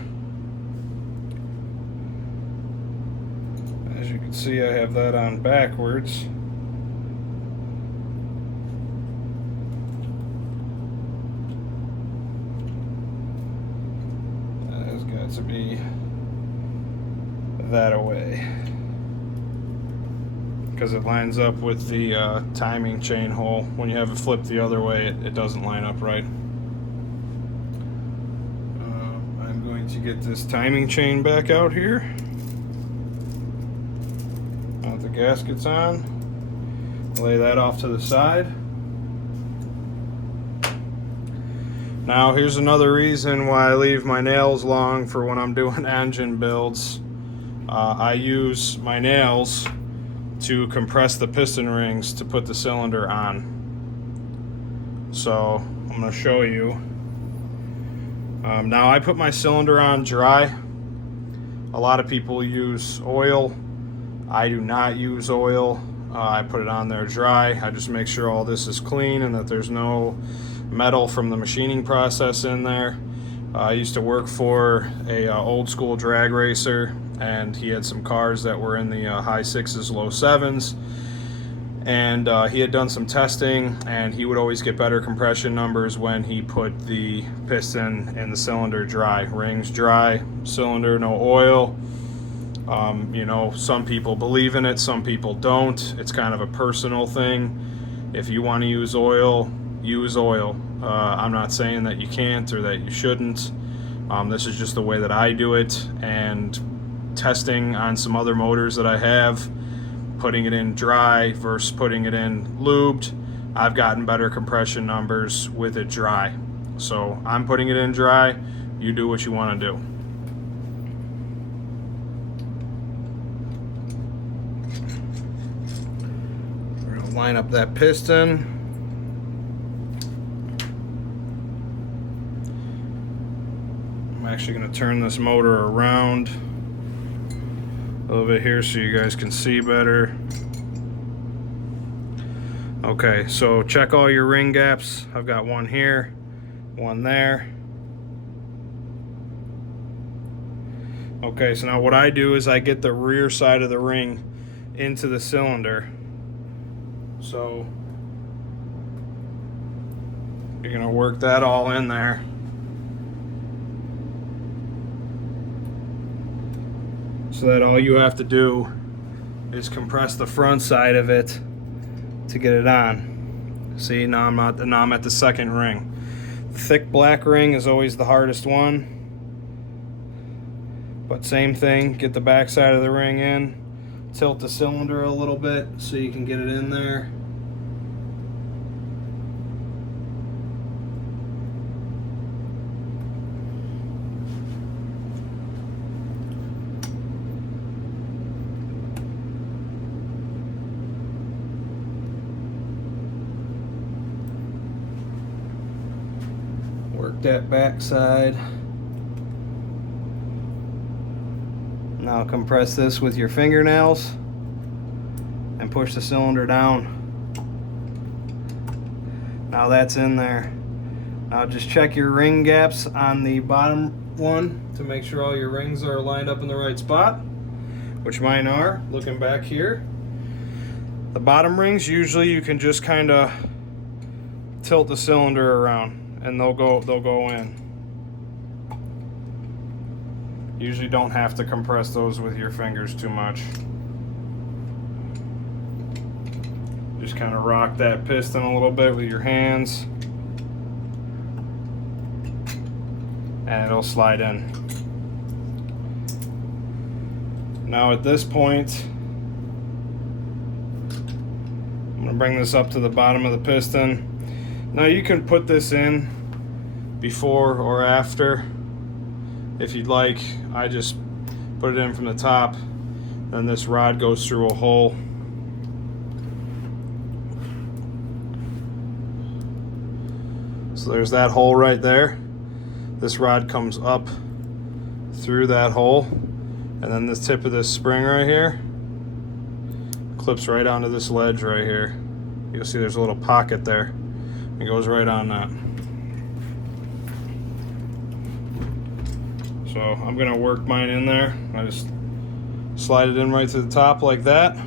As you can see, I have that on backwards. That has got to be that away, because it lines up with the timing chain hole. When you have it flipped the other way, it doesn't line up right. I'm going to get this timing chain back out here. Now that the gasket's on, lay that off to the side. Now here's another reason why I leave my nails long for when I'm doing engine builds. I use my nails to compress the piston rings to put the cylinder on. So I'm going to show you. Now I put my cylinder on dry. A lot of people use oil. I do not use oil. I put it on there dry. I just make sure all this is clean and that there's no metal from the machining process in there. I used to work for a old school drag racer, and he had some cars that were in the high 6s, low 7s, and he had done some testing, and he would always get better compression numbers when he put the piston and the cylinder dry. Rings dry, cylinder no oil. You know, some people believe in it, some people don't. It's kind of a personal thing. If you want to use oil, use oil. I'm not saying that you can't or that you shouldn't. This is just the way that I do it, and testing on some other motors that I have, putting it in dry versus putting it in lubed, I've gotten better compression numbers with it dry. So I'm putting it in dry. You do what you want to do. We're going to line up that piston. I'm actually going to turn this motor around a little bit here so you guys can see better. Okay, so check all your ring gaps. I've got one here, one there. Okay, so now what I do is I get the rear side of the ring into the cylinder. So you're gonna work that all in there. So that all you have to do is compress the front side of it to get it on. See, now I'm at the second ring. Thick black ring is always the hardest one. But same thing, get the back side of the ring in, tilt the cylinder a little bit so you can get it in there. Work that back side. Now compress this with your fingernails and push the cylinder down. Now that's in there. Now just check your ring gaps on the bottom one to make sure all your rings are lined up in the right spot, which mine are, looking back here. The bottom rings, usually you can just kind of tilt the cylinder around and they'll go in. Usually don't have to compress those with your fingers too much. Just kind of rock that piston a little bit with your hands and it'll slide in. Now at this point, I'm going to bring this up to the bottom of the piston. Now you can put this in before or after if you'd like. I just put it in from the top, then this rod goes through a hole. So there's that hole right there. This rod comes up through that hole, and then the tip of this spring right here clips right onto this ledge right here. You'll see there's a little pocket there. It goes right on that. So I'm gonna work mine in there. I just slide it in right to the top like that.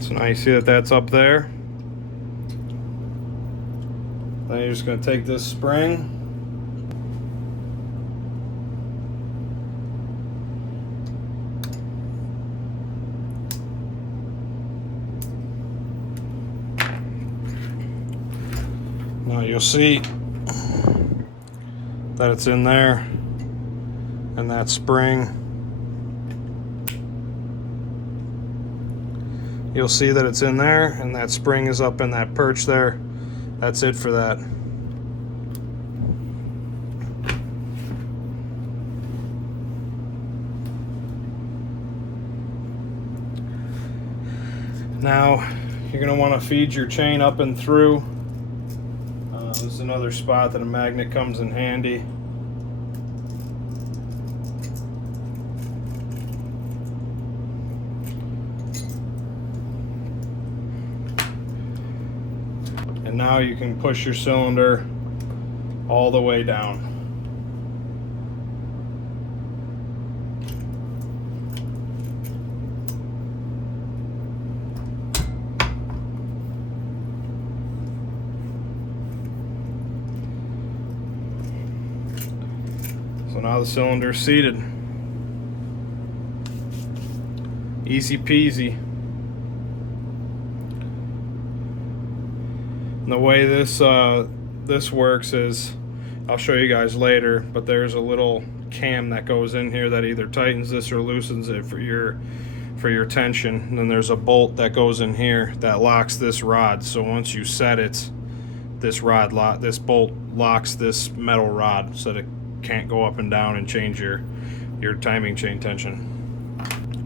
So now you see that that's up there. Then you're just going to take this spring now you'll see that it's in there, and that spring, you'll see that it's in there and that spring is up in that perch there. That's it for that. Now you're going to want to feed your chain up and through. This is another spot that a magnet comes in handy. And now you can push your cylinder all the way down. So now the cylinder is seated. Easy peasy. The way this works is, I'll show you guys later, but there's a little cam that goes in here that either tightens this or loosens it for your tension. And then there's a bolt that goes in here that locks this rod. So once you set it, this bolt locks this metal rod so that it can't go up and down and change your timing chain tension.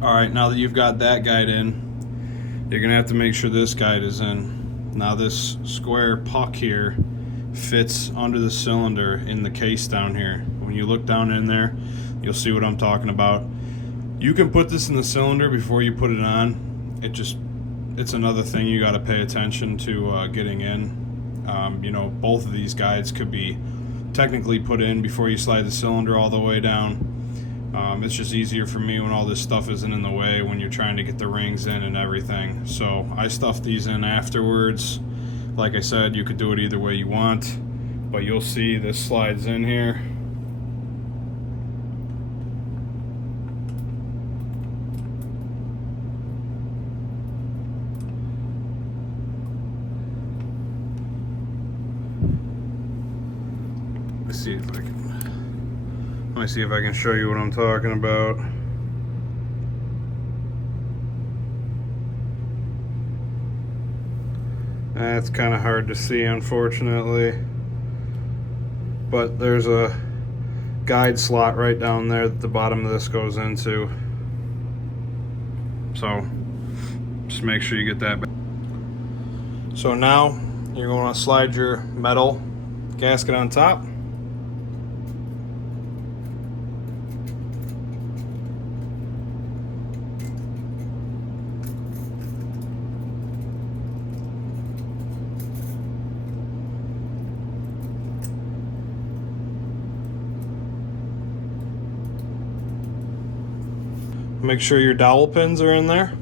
All right, now that you've got that guide in, you're gonna have to make sure this guide is in. Now this square puck here fits under the cylinder in the case down here. When you look down in there, you'll see what I'm talking about. You can put this in the cylinder before you put it on. It's another thing you got to pay attention to getting in. You know, both of these guides could be technically put in before you slide the cylinder all the way down. It's just easier for me when all this stuff isn't in the way when you're trying to get the rings in and everything. So I stuff these in afterwards. Like I said, you could do it either way you want, but you'll see this slides in here. Let me see if I can show you what I'm talking about. That's kind of hard to see, unfortunately. But there's a guide slot right down there that the bottom of this goes into. So just make sure you get that back. So now you're going to slide your metal gasket on top. Make sure your dowel pins are in there.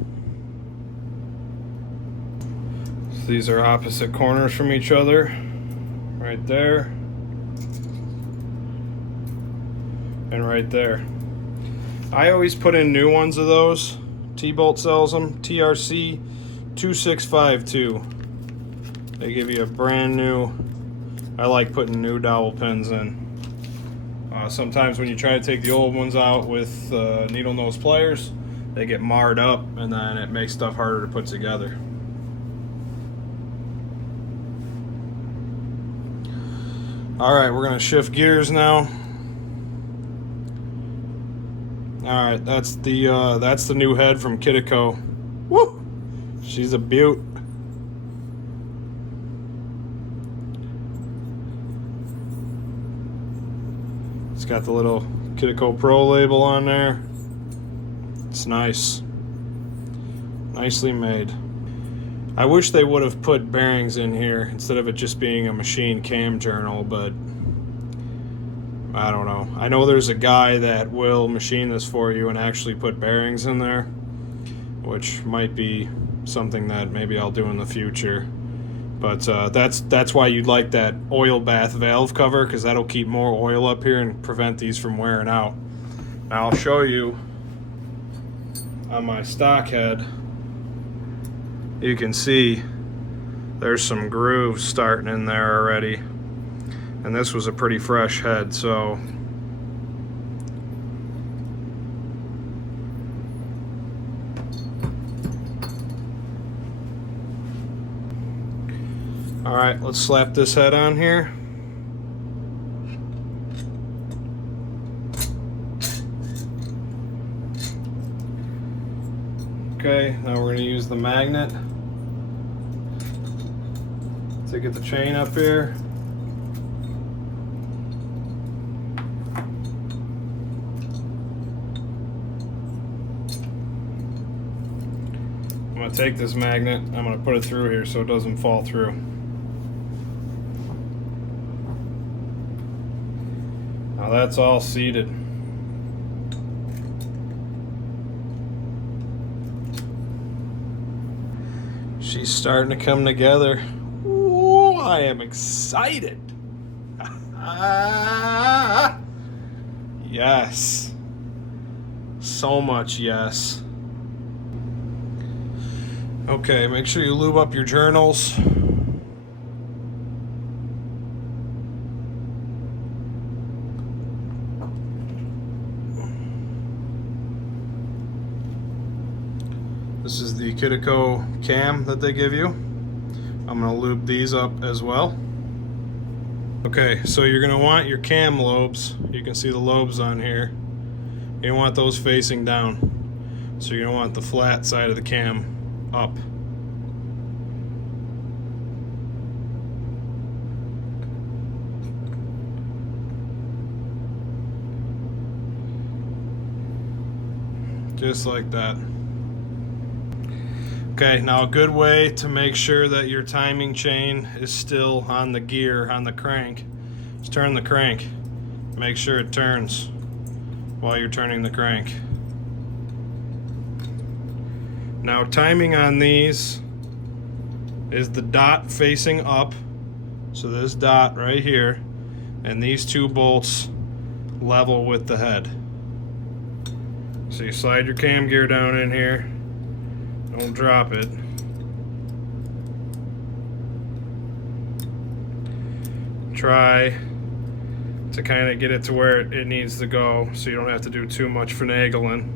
So these are opposite corners from each other, right there and right there. I always put in new ones of those. T-Bolt sells them, TRC 2652. They give you a brand new, I like putting new dowel pins in. Sometimes when you try to take the old ones out with needle nose pliers, they get marred up and then it makes stuff harder to put together. Alright, we're going to shift gears now. Alright, that's the new head from KITACO. Woo! She's a beaut. It's got the little KITACO Pro label on there. It's nice. Nicely made. I wish they would have put bearings in here instead of it just being a machine cam journal, but I don't know. I know there's a guy that will machine this for you and actually put bearings in there, which might be something that maybe I'll do in the future. But that's why you'd like that oil bath valve cover, because that'll keep more oil up here and prevent these from wearing out. Now I'll show you on my stock head. You can see there's some grooves starting in there already. And this was a pretty fresh head, so all right, let's slap this head on here. Okay, now we're going to use the magnet to get the chain up here. I'm going to take this magnet, I'm going to put it through here so it doesn't fall through. Now that's all seated. She's starting to come together. Ooh, I am excited. Yes. So much yes. Okay, make sure you lube up your journals. This is the KITACO cam that they give you. I'm going to lube these up as well. Okay, so you're going to want your cam lobes. You can see the lobes on here. You want those facing down. So you're going to want the flat side of the cam up. Just like that. Okay, now a good way to make sure that your timing chain is still on the gear, on the crank, is turn the crank. Make sure it turns. while you're turning the crank. Now, timing on these is the dot facing up, so this dot right here, and these two bolts level with the head. So you slide your cam gear down in here, don't drop it. Try to kind of get it to where it needs to go so you don't have to do too much finagling.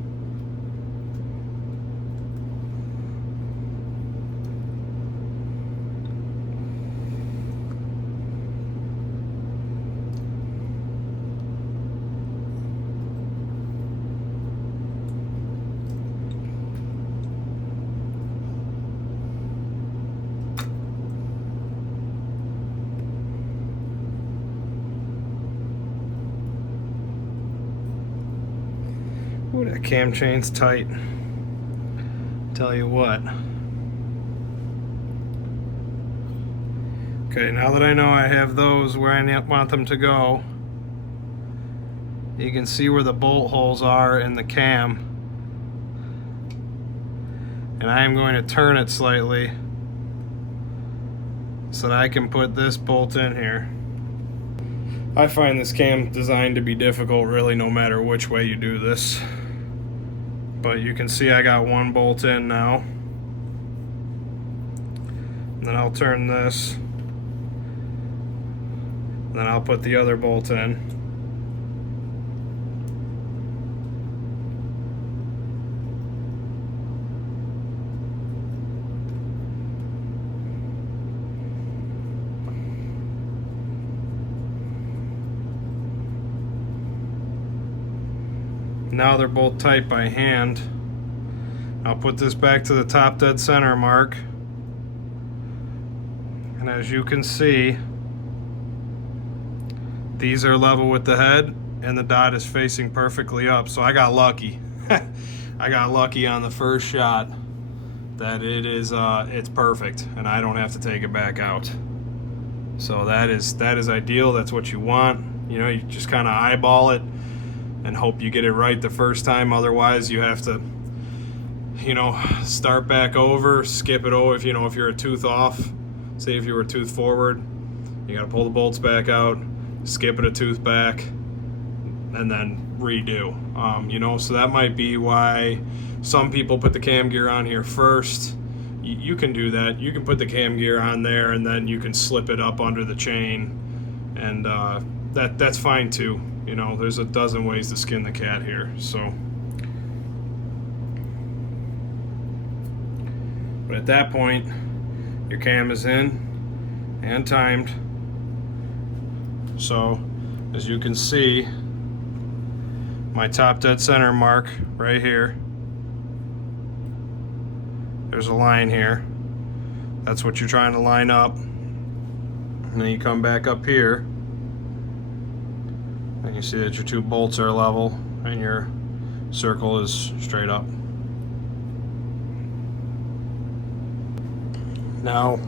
Ooh, that cam chain's tight. Tell you what. Okay, now that I know I have those where I want them to go, you can see where the bolt holes are in the cam. And I am going to turn it slightly so that I can put this bolt in here. I find this cam design to be difficult really no matter which way you do this. But you can see I got one bolt in now. And then I'll turn this. And then I'll put the other bolt in. Now they're both tight by hand. I'll put this back to the top dead center mark. And as you can see, these are level with the head and the dot is facing perfectly up. So I got lucky. I got lucky on the first shot that it's perfect and I don't have to take it back out. So that is ideal. That's what you want. You know, you just kind of eyeball it and hope you get it right the first time. Otherwise you have to, you know, start back over, skip it over. If you're a tooth off, say if you were a tooth forward, you got to pull the bolts back out, skip it a tooth back, and then redo. You know, so that might be why some people put the cam gear on here first. You can do that. You can put the cam gear on there and then you can slip it up under the chain, and that's fine too. You know, there's a dozen ways to skin the cat here. So, but at that point, your cam is in and timed. So, as you can see, my top dead center mark right here, there's a line here. That's what you're trying to line up. And then you come back up here and you see that your two bolts are level and your circle is straight up. Now,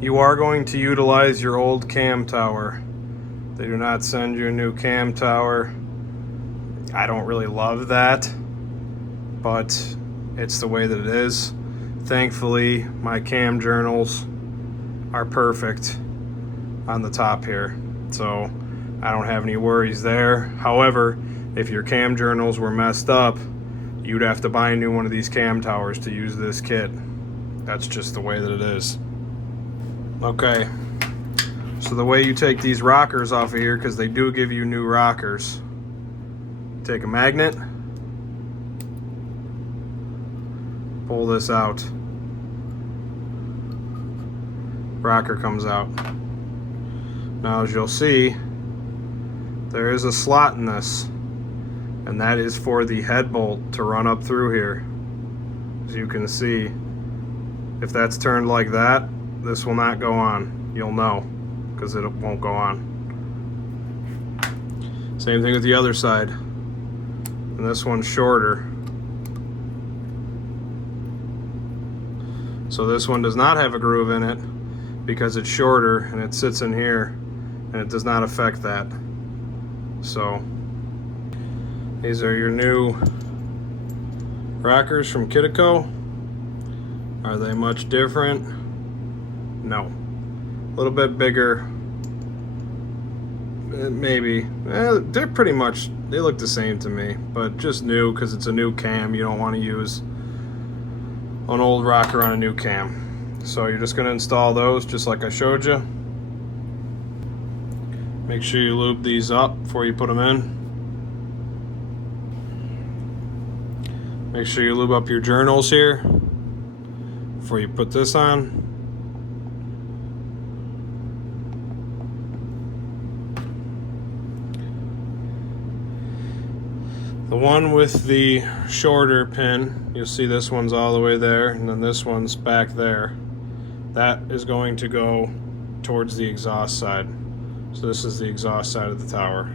you are going to utilize your old cam tower. They do not send you a new cam tower. I don't really love that, but it's the way that it is. Thankfully, my cam journals are perfect on the top here, so I don't have any worries there. However, if your cam journals were messed up, you'd have to buy a new one of these cam towers to use this kit. That's just the way that it is. Okay, so the way you take these rockers off of here, because they do give you new rockers, take a magnet, pull this out, rocker comes out. Now as you'll see, there is a slot in this, and that is for the head bolt to run up through here. As you can see, if that's turned like that, this will not go on. You'll know, because it won't go on. Same thing with the other side. And this one's shorter. So this one does not have a groove in it because it's shorter and it sits in here and it does not affect that. So These are your new rockers from KITACO. Are they much different? No. A little bit bigger. Maybe. They're pretty much, they look the same to me, but just new because it's a new cam. You don't want to use an old rocker on a new cam. So you're just going to install those just like I showed you. Make sure you lube these up before you put them in. Make sure you lube up your journals here before you put this on. The one with the shorter pin, you'll see this one's all the way there, and then this one's back there. That is going to go towards the exhaust side. So this is the exhaust side of the tower.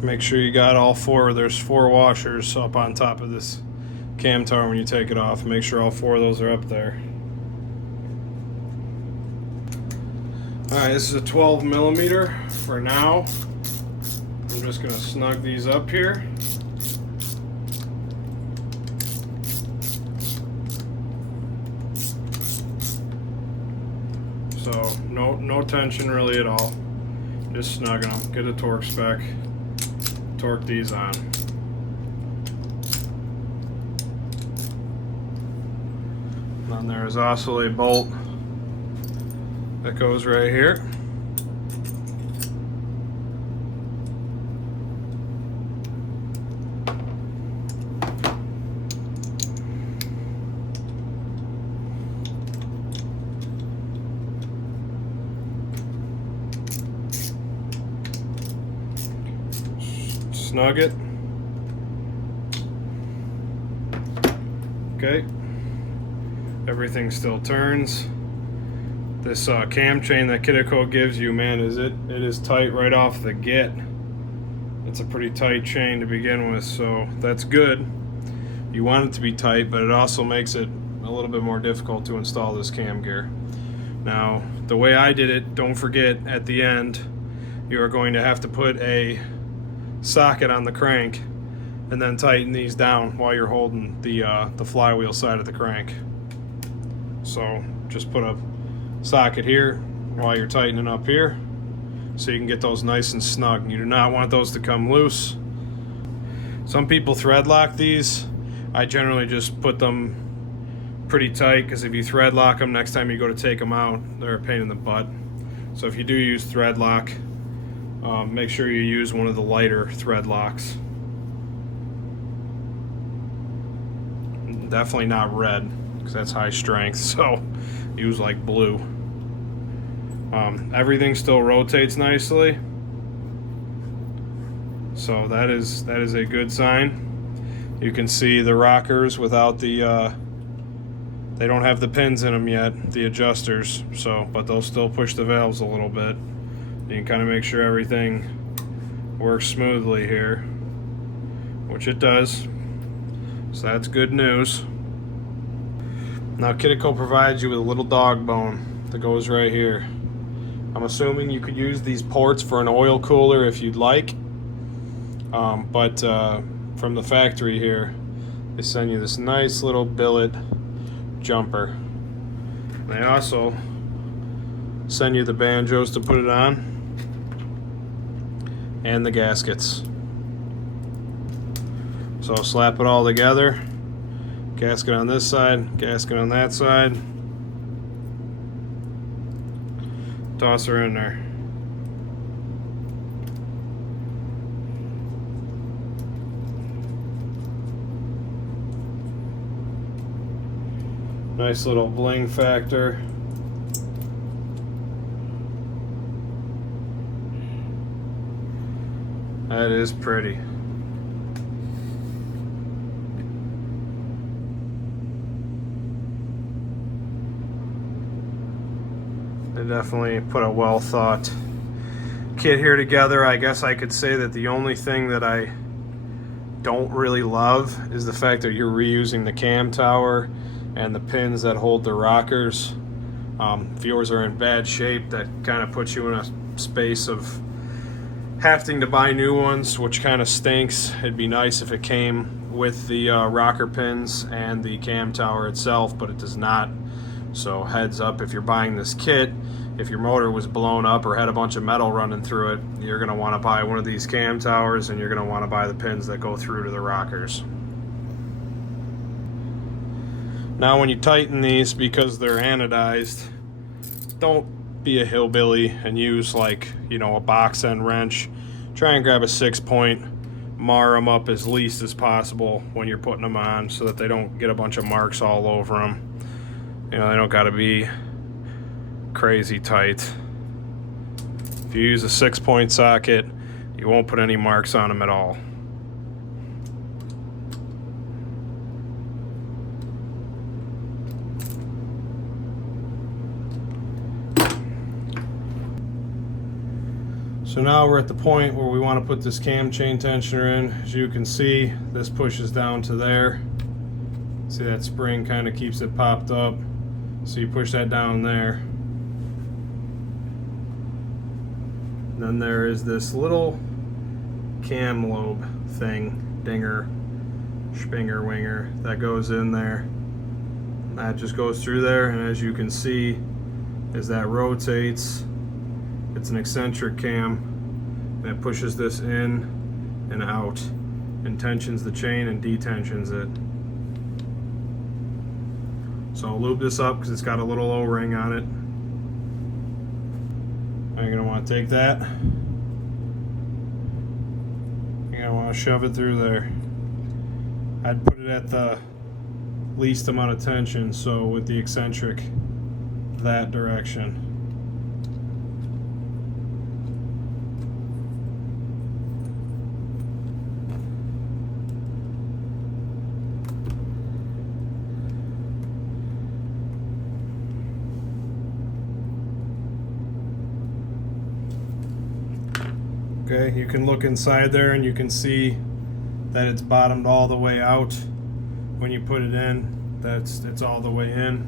Make sure you got all four. There's 4 washers up on top of this cam tower when you take it off. Make sure all 4 of those are up there. Alright, this is a 12 millimeter for now. I'm just going to snug these up here. So no tension really at all. Just snugging them. Get a torque spec. Torque these on. And then there's also a bolt that goes right here. Snug it. Okay. Everything still turns. This cam chain that KITACO gives you, man, it is tight right off the get. It's a pretty tight chain to begin with, so that's good. You want it to be tight, but it also makes it a little bit more difficult to install this cam gear. Now, the way I did it, don't forget at the end, you are going to have to put a socket on the crank and then tighten these down while you're holding the flywheel side of the crank. So just put a socket here while you're tightening up here so you can get those nice and snug. You do not want those to come loose. Some people thread lock these. I generally just put them pretty tight because if you thread lock them, next time you go to take them out, they're a pain in the butt. So if you do use thread lock, make sure you use one of the lighter thread locks. Definitely not red because that's high strength, so use like blue. Everything still rotates nicely, so that is a good sign. You can see the rockers without the they don't have the pins in them yet, the adjusters, so but they'll still push the valves a little bit. You can kind of make sure everything works smoothly here, which it does. So that's good news. Now KITACO provides you with a little dog bone that goes right here. I'm assuming you could use these ports for an oil cooler if you'd like, but from the factory here, they send you this nice little billet jumper. They also send you the banjos to put it on and the gaskets. So slap it all together. Gasket on this side, gasket on that side. Toss her in there. Nice little bling factor. That is pretty. They definitely put a well thought kit here together. I guess I could say that the only thing that I don't really love is the fact that you're reusing the cam tower and the pins that hold the rockers. If yours are in bad shape, that kind of puts you in a space of having to buy new ones, which kind of stinks. It'd be nice if it came with the rocker pins and the cam tower itself, but it does not. So heads up, if you're buying this kit, if your motor was blown up or had a bunch of metal running through it, you're going to want to buy one of these cam towers, and you're going to want to buy the pins that go through to the rockers. Now when you tighten these, because they're anodized, don't be a hillbilly and use, like, you know, a box end wrench. Try and grab a 6-point, mar them up as least as possible when you're putting them on, so that they don't get a bunch of marks all over them. You know, they don't got to be crazy tight. If you use a 6-point socket, you won't put any marks on them at all. So now we're at the point where we want to put this cam chain tensioner in. As you can see, this pushes down to there. See, that spring kind of keeps it popped up. So you push that down there. And then there is this little cam lobe thing, dinger, spinger, winger, that goes in there. And that just goes through there, and as you can see, as that rotates, it's an eccentric cam, and it pushes this in and out and tensions the chain and detensions it. So I'll lube this up because it's got a little O-ring on it. Now you're going to want to take that, you're going to want to shove it through there. I'd put it at the least amount of tension, so with the eccentric that direction. Okay, you can look inside there and you can see that it's bottomed all the way out. When you put it in, it's all the way in.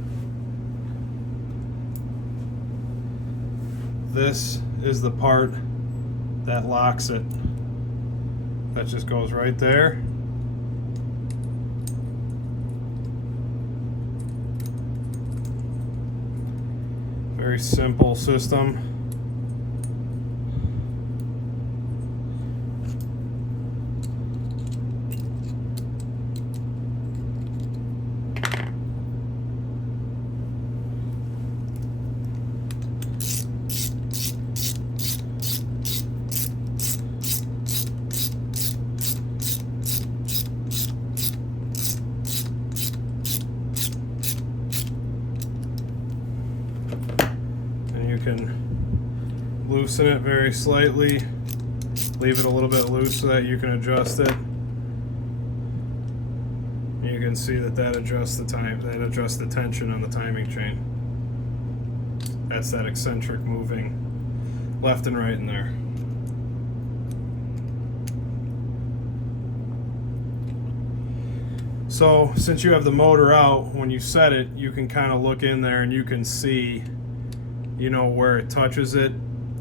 This is the part that locks it. That just goes right there. Very simple system. Can loosen it very slightly, leave it a little bit loose so that you can adjust it. You can see that adjusts the adjusts the tension on the timing chain. That's that eccentric moving left and right in there. So since you have the motor out, when you set it, you can kind of look in there and you can see, you know, where it touches it.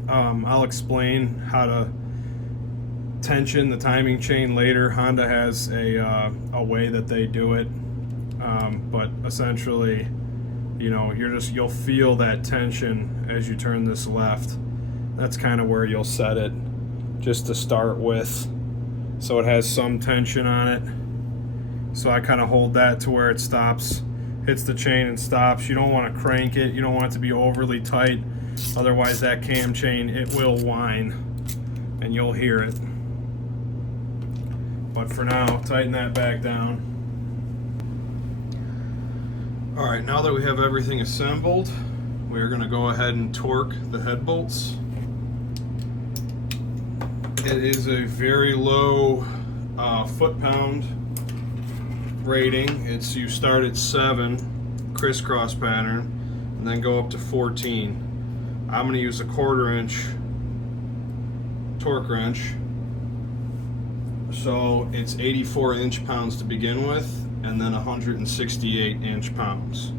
I'll explain how to tension the timing chain later. Honda has a way that they do it, but essentially, you know, you'll feel that tension as you turn this left. That's kind of where you'll set it, just to start with, so it has some tension on it. So I kind of hold that to where it stops, hits the chain and stops. You don't want to crank it, you don't want it to be overly tight, otherwise that cam chain, it will whine and you'll hear it. But for now, tighten that back down. Alright, now that we have everything assembled, we're going to go ahead and torque the head bolts. It is a very low foot-pound rating. It's, you start at 7 crisscross pattern and then go up to 14. I'm going to use a 1/4 inch torque wrench, So it's 84 inch-pounds to begin with, and then 168 inch-pounds.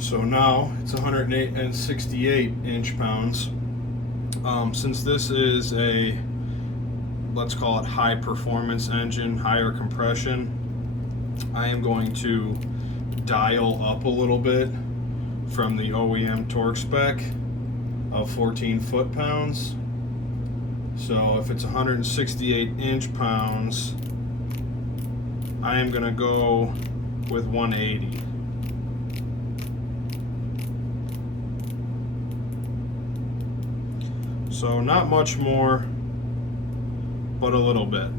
So now it's 108 and 68 inch-pounds. Since this is a, let's call it high performance engine, higher compression, I am going to dial up a little bit from the OEM torque spec of 14 foot-pounds. So if it's 168 inch-pounds, I am going to go with 180. So not much more, but a little bit.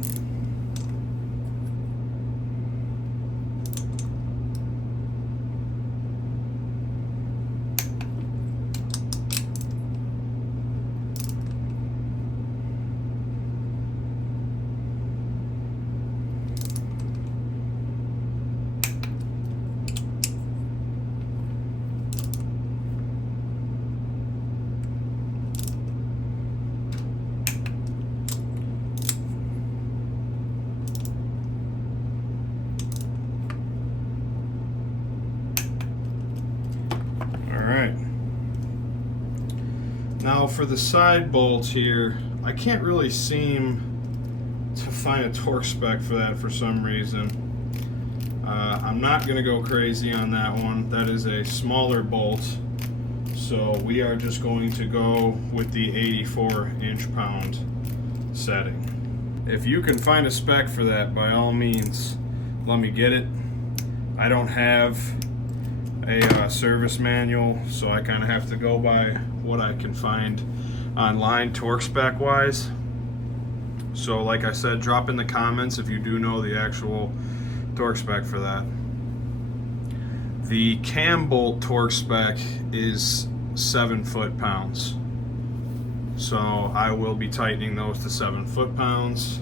Now for the side bolts here, I can't really seem to find a torque spec for that for some reason. I'm not going to go crazy on that one. That is a smaller bolt, so we are just going to go with the 84 inch-pound setting. If you can find a spec for that, by all means, let me get it. I don't have a service manual, so I kind of have to go by what I can find online torque spec wise. So like I said, drop in the comments if you do know the actual torque spec for that. The cam bolt torque spec is 7 foot-pounds, so I will be tightening those to 7 foot-pounds,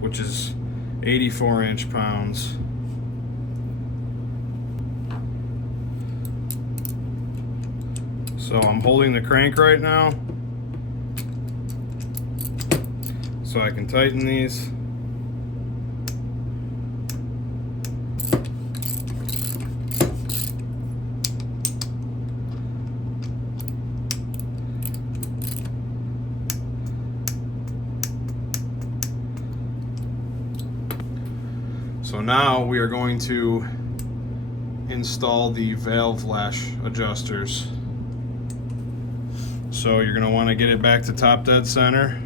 which is 84 inch-pounds. So I'm holding the crank right now so I can tighten these. So now we are going to install the valve lash adjusters. So you're going to want to get it back to top dead center.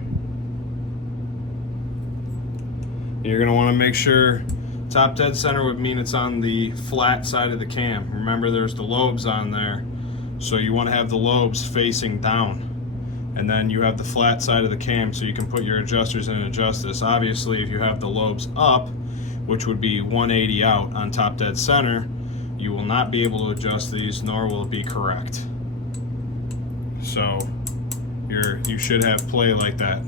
You're going to want to make sure top dead center would mean it's on the flat side of the cam. Remember, there's the lobes on there, so you want to have the lobes facing down, and then you have the flat side of the cam so you can put your adjusters in and adjust this. Obviously, if you have the lobes up, which would be 180 out on top dead center, you will not be able to adjust these, nor will it be correct. So you should have play like that.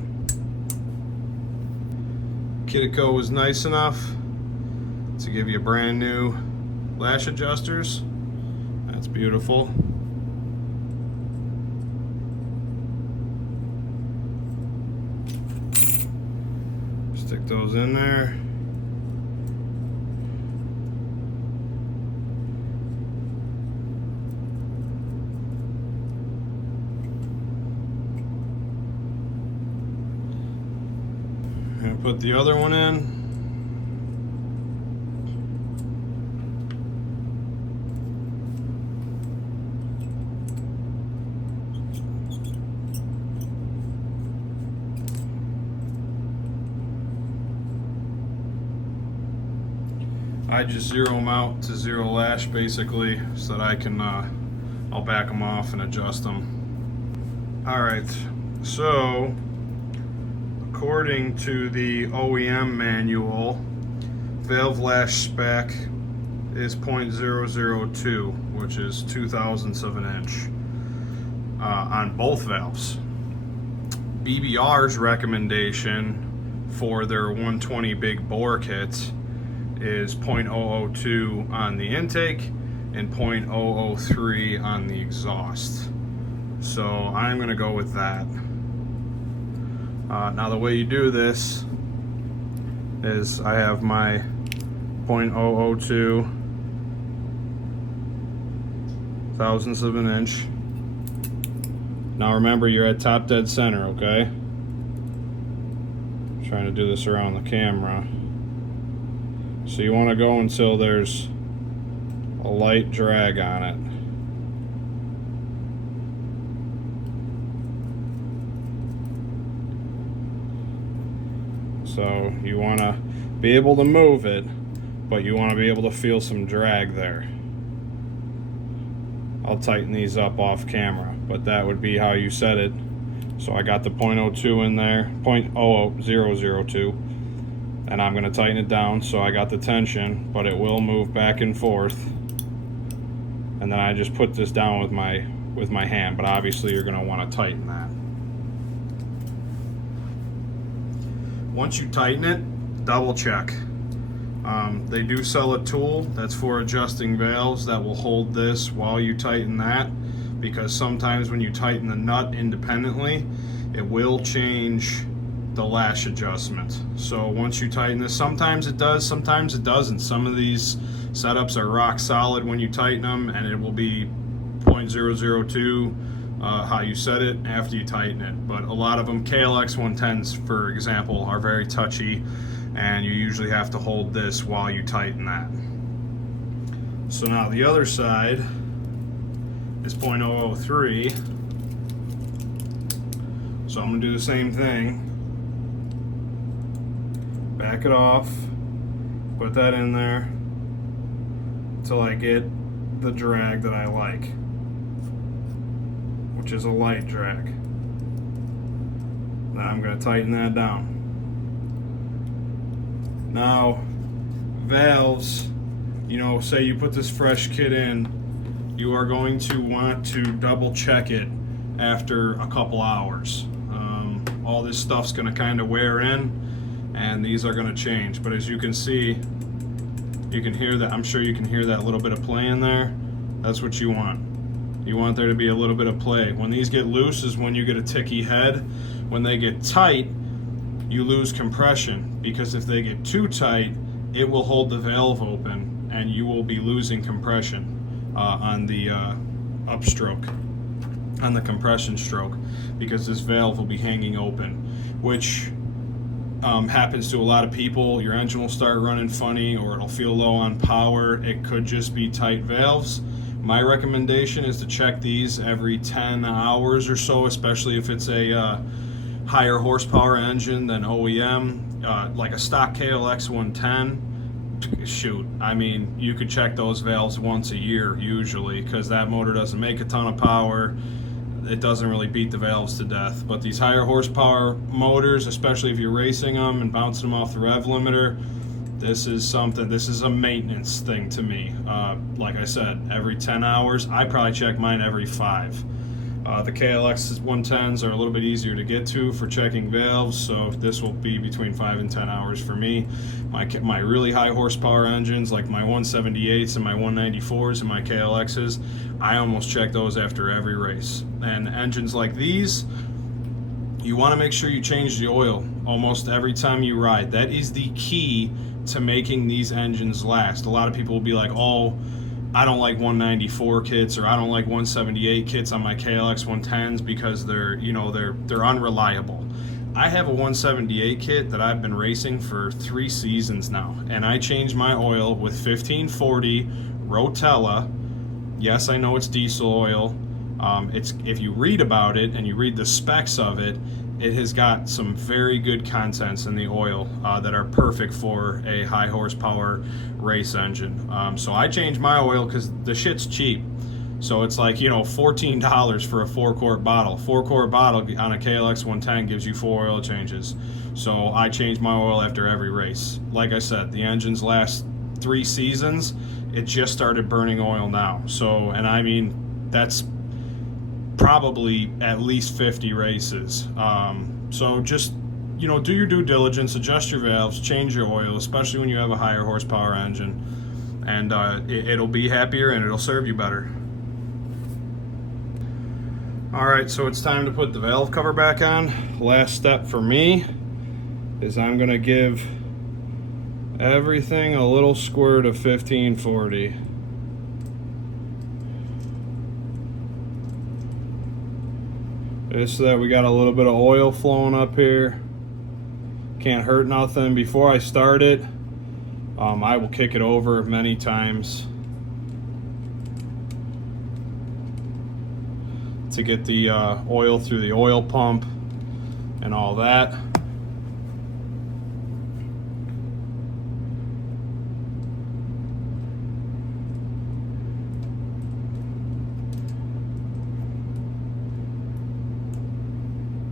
KITACO was nice enough to give you brand new lash adjusters. That's beautiful. Stick those in there. And put the other one in. I just zero them out to zero lash basically so that I can, I'll back them off and adjust them. Alright, so according to the OEM manual, valve lash spec is 0.002, which is 0.002 of an inch on both valves. BBR's recommendation for their 120 big bore kits is 0.002 on the intake and 0.003 on the exhaust. So I'm going to go with that. Now the way you do this is I have my 0.002 thousandths of an inch. Now remember, you're at top dead center, okay? I'm trying to do this around the camera. So you want to go until there's a light drag on it. So you want to be able to move it, but you want to be able to feel some drag there. I'll tighten these up off camera, but that would be how you set it. So I got the 0.02 in there, 0.002, and I'm going to tighten it down so I got the tension, but it will move back and forth. And then I just put this down with my hand, but obviously you're going to want to tighten that. Once you tighten it, double check. They do sell a tool that's for adjusting valves that will hold this while you tighten that, because sometimes when you tighten the nut independently, it will change the lash adjustment. So once you tighten this, sometimes it does, sometimes it doesn't. Some of these setups are rock solid when you tighten them, and it will be 0.002 how you set it after you tighten it. But a lot of them, KLX110s for example, are very touchy, and you usually have to hold this while you tighten that. So now the other side is 0.003. So I'm going to do the same thing. Back it off, put that in there until I get the drag that I like, which is a light drag. Then I'm going to tighten that down. Now, valves, you know, say you put this fresh kit in, you are going to want to double check it after a couple hours. All this stuff's going to kind of wear in, and these are going to change. But as you can see, you can hear that. I'm sure you can hear that little bit of play in there. That's what you want. You want there to be a little bit of play. When these get loose is when you get a ticky head. When they get tight, you lose compression, because if they get too tight, it will hold the valve open and you will be losing compression on the upstroke, on the compression stroke, because this valve will be hanging open, which happens to a lot of people. Your engine will start running funny, or it'll feel low on power. It could just be tight valves. My recommendation is to check these every 10 hours or so, especially if it's a higher horsepower engine than OEM, like a stock KLX110. Shoot, I mean, you could check those valves once a year usually, because that motor doesn't make a ton of power. It doesn't really beat the valves to death. But these higher horsepower motors, especially if you're racing them and bouncing them off the rev limiter, this is a maintenance thing to me. Like I said, every 10 hours. I probably check mine every 5. The KLX110s are a little bit easier to get to for checking valves, so this will be between 5 and 10 hours for me. My really high horsepower engines, like my 178s and my 194s and my KLXs, I almost check those after every race. And engines like these, you want to make sure you change the oil almost every time you ride. That is the key to making these engines last. A lot of people will be like, oh, I don't like 194 kits, or I don't like 178 kits on my KLX 110s because they're unreliable. I have a 178 kit that I've been racing for 3 seasons now, and I changed my oil with 1540 Rotella. Yes, I know it's diesel oil. If you read about it and you read the specs of it, it has got some very good contents in the oil that are perfect for a high horsepower race engine. So I changed my oil because the shit's cheap. So it's like, $14 for a 4-quart bottle. 4-quart bottle on a KLX 110 gives you 4 oil changes. So I change my oil after every race. Like I said, the engine's last 3 seasons, it just started burning oil now. So, and I mean, that's probably at least 50 races. So just, you know, do your due diligence, adjust your valves, change your oil, especially when you have a higher horsepower engine, and it'll be happier and it'll serve you better. All right, so it's time to put the valve cover back on. Last step for me is I'm gonna give everything a little squirt of 1540. Just so that we got a little bit of oil flowing up here. Can't hurt nothing. Before I start it, I will kick it over many times to get the oil through the oil pump and all that.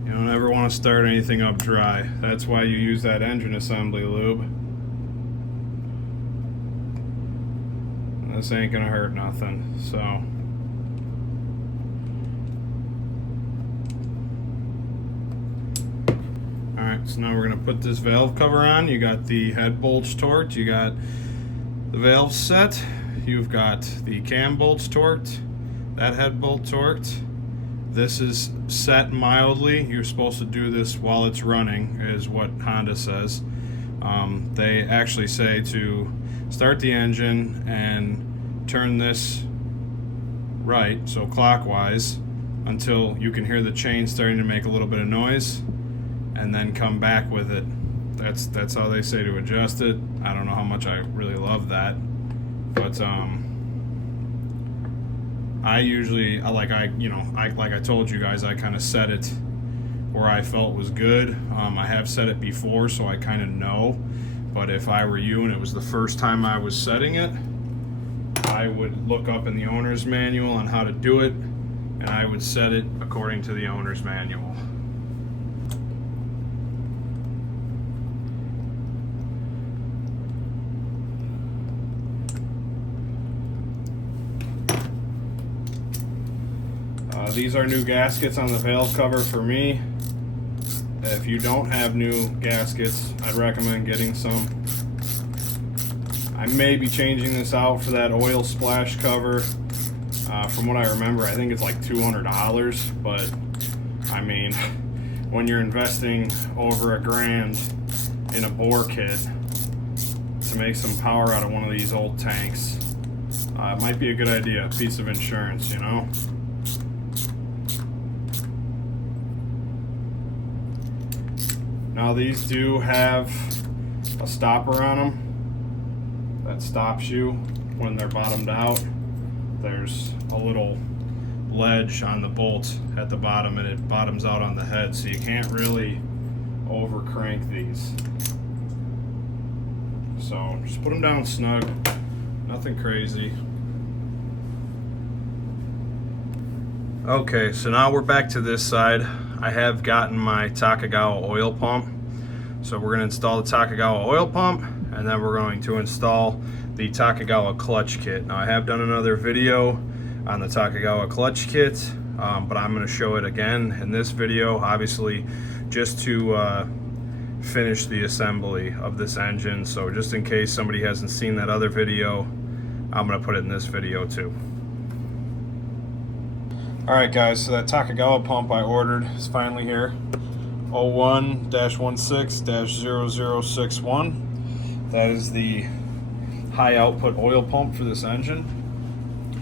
You don't ever want to start anything up dry. That's why you use that engine assembly lube. This ain't gonna hurt nothing, so. Alright, so now we're gonna put this valve cover on. You got the head bolts torqued, you got the valve set, you've got the cam bolts torqued, that head bolt torqued. This is set mildly. You're supposed to do this while it's running, is what Honda says. They actually say to start the engine and turn this right, so clockwise, until you can hear the chain starting to make a little bit of noise, and then come back with it. That's how they say to adjust it. I don't know how much I really love that, but I usually, like I told you guys, I kind of set it where I felt was good. I have set it before, so I kind of know. But if I were you and it was the first time I was setting it, I would look up in the owner's manual on how to do it, and I would set it according to the owner's manual. These are new gaskets on the valve cover for me. If you don't have new gaskets, I'd recommend getting some. I may be changing this out for that oil splash cover. From what I remember, I think it's like $200, but I mean, when you're investing over $1,000 in a bore kit to make some power out of one of these old tanks, it might be a good idea, a piece of insurance, you know? Now these do have a stopper on them that stops you when they're bottomed out. There's a little ledge on the bolt at the bottom, and it bottoms out on the head, so you can't really over crank these. So just put them down snug, nothing crazy. Okay, so now we're back to this side. I have gotten my Takagawa oil pump. So we're going to install the Takagawa oil pump, and then we're going to install the Takagawa clutch kit. Now I have done another video on the Takagawa clutch kit, but I'm going to show it again in this video, obviously just to finish the assembly of this engine. So just in case somebody hasn't seen that other video, I'm going to put it in this video too. Alright guys, so that Takagawa pump I ordered is finally here. 01-16-0061. That is the high output oil pump for this engine.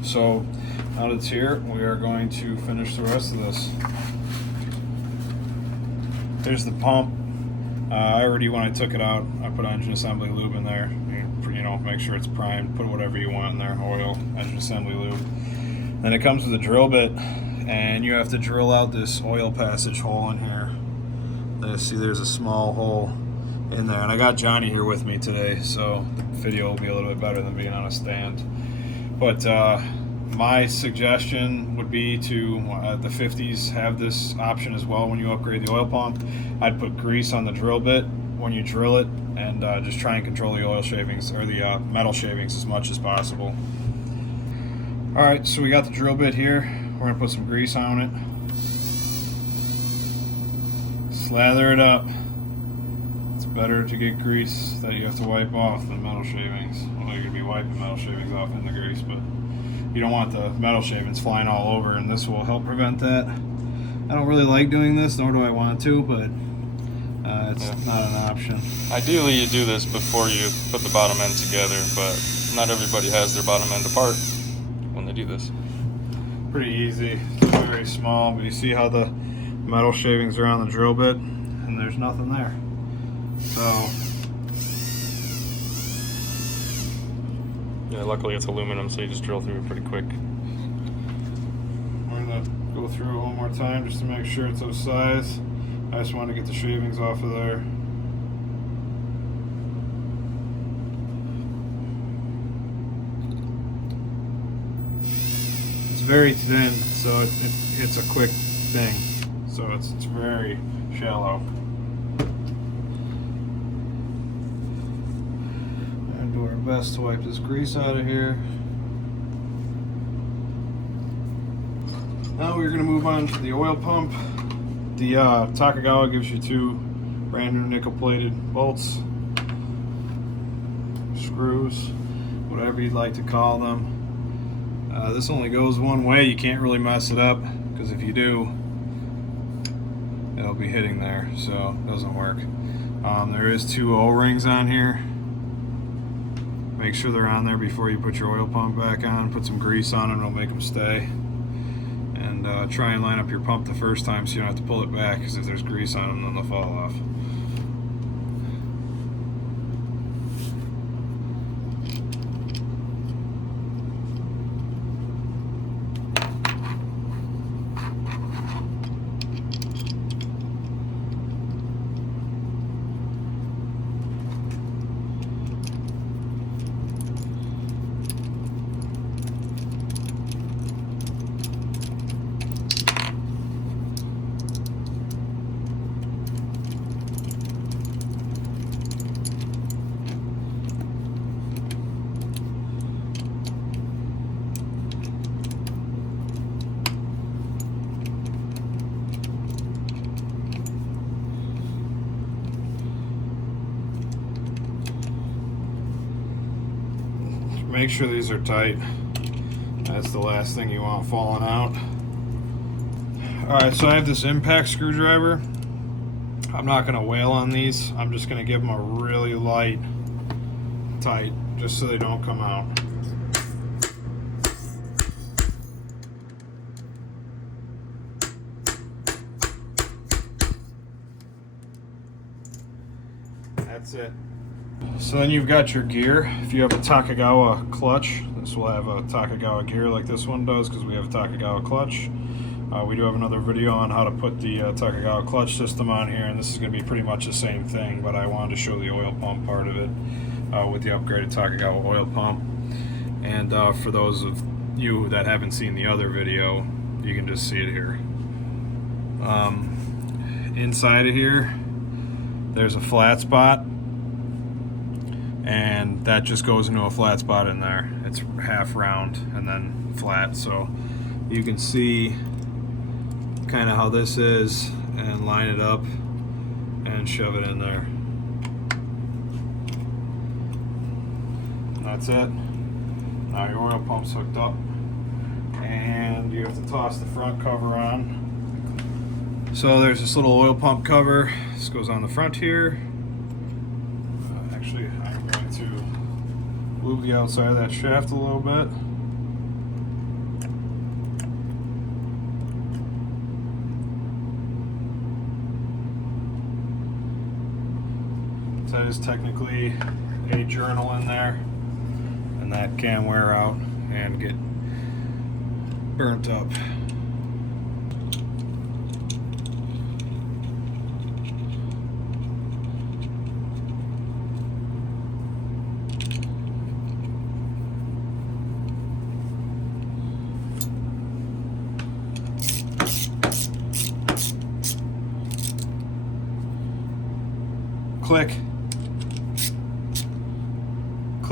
So now that it's here, we are going to finish the rest of this. There's the pump. I already, when I took it out, I put engine assembly lube in there. You know, make sure it's primed, put whatever you want in there, oil, engine assembly lube. Then it comes with a drill bit, and you have to drill out this oil passage hole in here. See, there's a small hole in there, and I got Johnny here with me today, so the video will be a little bit better than being on a stand. But My suggestion would be to, the 50s have this option as well when you upgrade the oil pump. I'd put grease on the drill bit when you drill it, and just try and control the oil shavings, or the metal shavings, as much as possible. Alright, so we got the drill bit here. We're going to put some grease on it. Slather it up. It's better to get grease that you have to wipe off than metal shavings. Well, you're going to be wiping metal shavings off in the grease, but you don't want the metal shavings flying all over, and this will help prevent that. I don't really like doing this, nor do I want to, but it's not an option. Ideally, you do this before you put the bottom end together, but not everybody has their bottom end apart when they do this. Pretty easy. It's very small, but you see how the metal shavings are on the drill bit, and there's nothing there. So yeah, luckily it's aluminum, so you just drill through it pretty quick. We're gonna go through it one more time just to make sure it's of size. I just want to get the shavings off of there. It's very thin, so it's a quick thing. So it's very shallow. And do our best to wipe this grease out of here. Now we're going to move on to the oil pump. The Takagawa gives you 2 brand new nickel plated bolts, screws, whatever you'd like to call them. This only goes one way. You can't really mess it up, because if you do, it'll be hitting there, so it doesn't work. There is 2 O-rings on here. Make sure they're on there before you put your oil pump back on. Put some grease on them, it'll make them stay. And try and line up your pump the first time so you don't have to pull it back, because if there's grease on them, then they'll fall off. Make sure these are tight. That's the last thing you want falling out. Alright, so I have this impact screwdriver. I'm not going to wail on these. I'm just going to give them a really light tight, just so they don't come out. That's it. So then you've got your gear. If you have a Takagawa clutch, this will have a Takagawa gear like this one does, because we have a Takagawa clutch. We do have another video on how to put the Takagawa clutch system on here, and this is going to be pretty much the same thing, but I wanted to show the oil pump part of it with the upgraded Takagawa oil pump. And for those of you that haven't seen the other video, you can just see it here. Inside of here, there's a flat spot, and that just goes into a flat spot in there. It's half round and then flat, so you can see kind of how this is and line it up and shove it in there. And that's it. Now your oil pump's hooked up, and you have to toss the front cover on. So there's this little oil pump cover. This goes on the front here. Actually, I'm going to move the outside of that shaft a little bit. That is technically a journal in there, and that can wear out and get burnt up.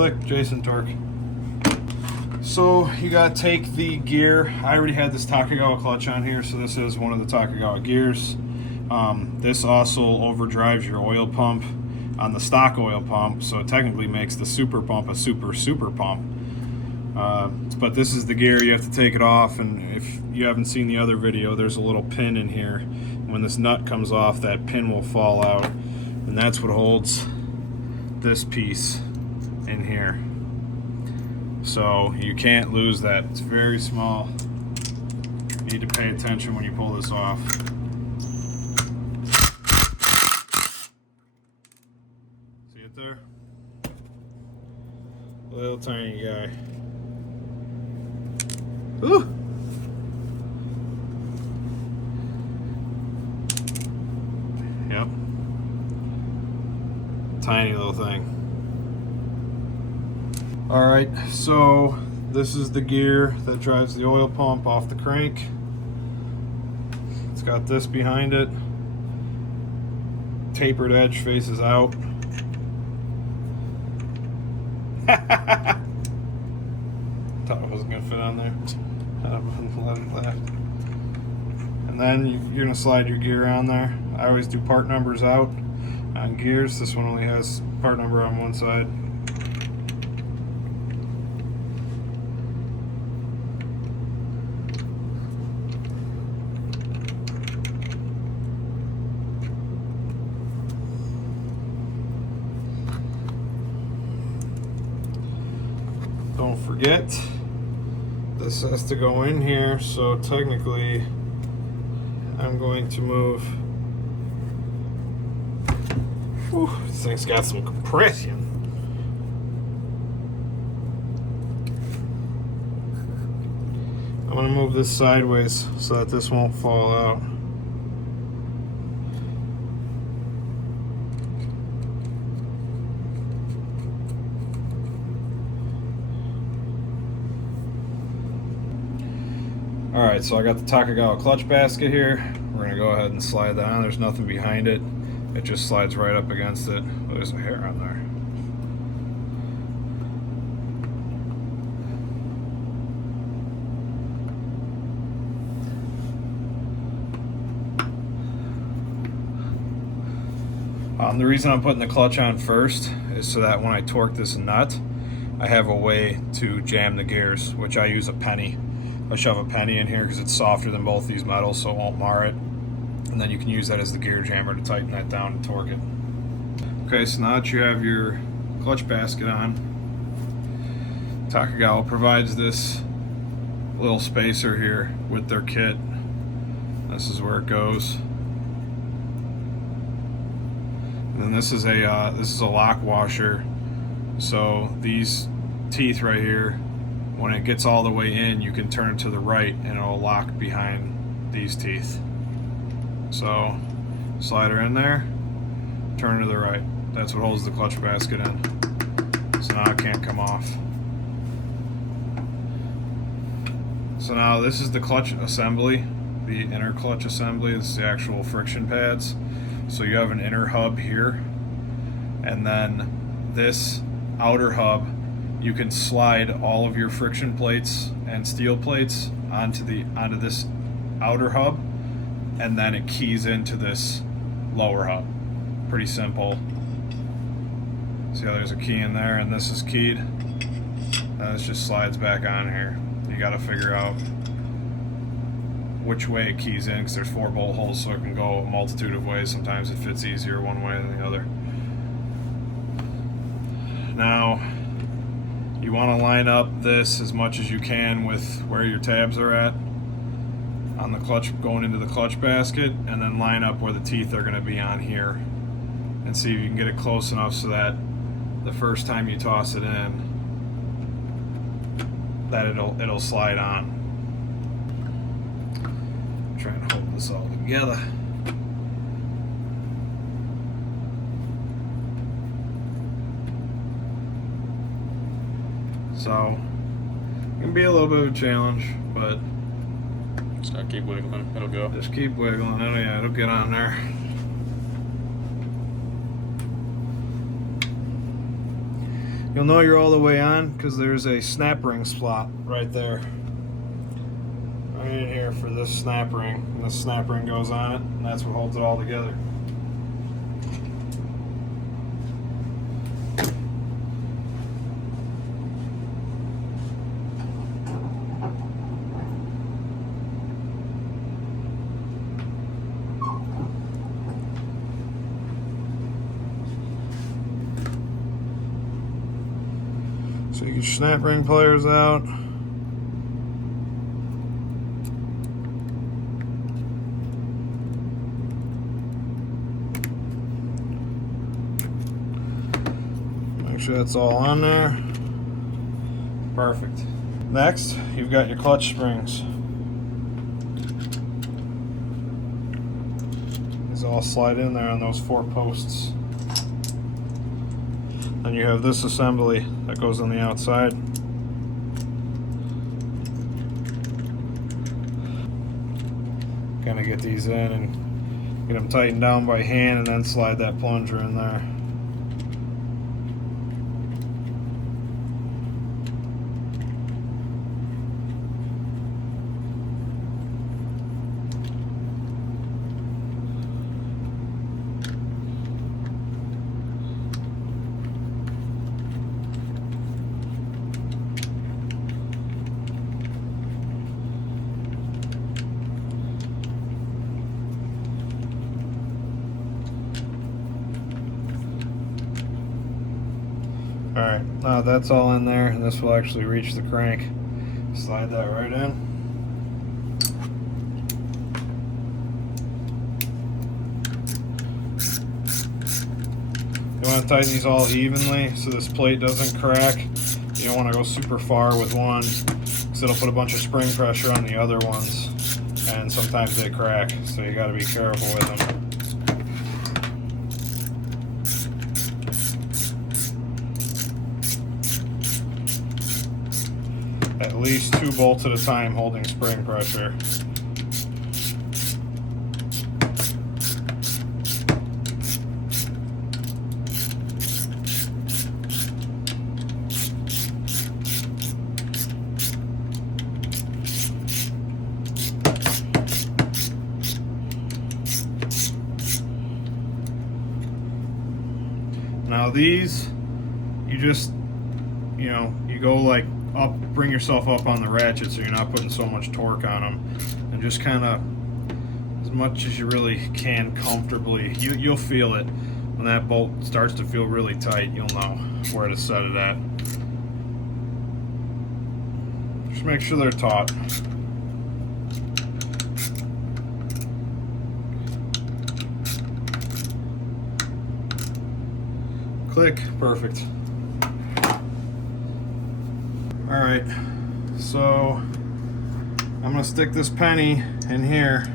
click, Jason Torque. So you gotta take the gear. I already had this Takagawa clutch on here, so this is one of the Takagawa gears. This also overdrives your oil pump on the stock oil pump, so it technically makes the super pump a super pump. But this is the gear. You have to take it off, and if you haven't seen the other video, there's a little pin in here. When this nut comes off, that pin will fall out, and that's what holds this piece in here. So you can't lose that. It's very small. You need to pay attention when you pull this off. See it there? Little tiny guy. Ooh. Yep. Tiny little thing. Alright, so this is the gear that drives the oil pump off the crank. It's got this behind it. Tapered edge faces out. Thought it wasn't going to fit on there. Let it laugh. And then you're going to slide your gear on there. I always do part numbers out on gears. This one only has part number on one side. Don't forget, this has to go in here, so technically I'm going to move. Whew, this thing's got some compression. I'm going to move this sideways so that this won't fall out. Alright, so I got the Takagawa clutch basket here. We're going to go ahead and slide that on. There's nothing behind it. It just slides right up against it. Oh, there's some hair on there. The reason I'm putting the clutch on first is so that when I torque this nut, I have a way to jam the gears, which I use a penny. I shove a penny in here because it's softer than both these metals, so it won't mar it. And then you can use that as the gear jammer to tighten that down and torque it. Okay, so now that you have your clutch basket on, Takagawa provides this little spacer here with their kit. This is where it goes. And then this is a lock washer. So these teeth right here, when it gets all the way in, you can turn it to the right and it'll lock behind these teeth. So slide her in there, turn to the right. That's what holds the clutch basket in. So now it can't come off. So now this is the clutch assembly, the inner clutch assembly. This is the actual friction pads. So you have an inner hub here, and then this outer hub, you can slide all of your friction plates and steel plates onto this outer hub, and then it keys into this lower hub. Pretty simple. See how there's a key in there, and this is keyed. And this just slides back on here. You got to figure out which way it keys in, because there's 4 bolt holes, so it can go a multitude of ways. Sometimes it fits easier one way than the other. Now, you want to line up this as much as you can with where your tabs are at on the clutch, going into the clutch basket, and then line up where the teeth are going to be on here, and see if you can get it close enough so that the first time you toss it in, that it'll slide on. I'm trying to hold this all together. So it can be a little bit of a challenge, but just gotta keep wiggling, it'll go. Just keep wiggling. Oh yeah, it'll get on there. You'll know you're all the way on because there's a snap ring slot right there. Right in here for this snap ring. And this snap ring goes on it, and that's what holds it all together. So you get your snap ring pliers out. Make sure that's all on there. Perfect. Next, you've got your clutch springs. These all slide in there on those 4 posts. Then you have this assembly that goes on the outside. Kind of get these in and get them tightened down by hand and then slide that plunger in there. Alright, now that's all in there, and this will actually reach the crank. Slide that right in. You want to tighten these all evenly so this plate doesn't crack. You don't want to go super far with one because it'll put a bunch of spring pressure on the other ones, and sometimes they crack, so you got to be careful with them. At least 2 bolts at a time holding spring pressure. Now these, you just, you go like up, bring yourself up on the ratchet so you're not putting so much torque on them, and just kind of as much as you really can comfortably. You'll feel it when that bolt starts to feel really tight. You'll know where to set it at. Just make sure they're taut. Click, perfect. Alright, so I'm going to stick this penny in here.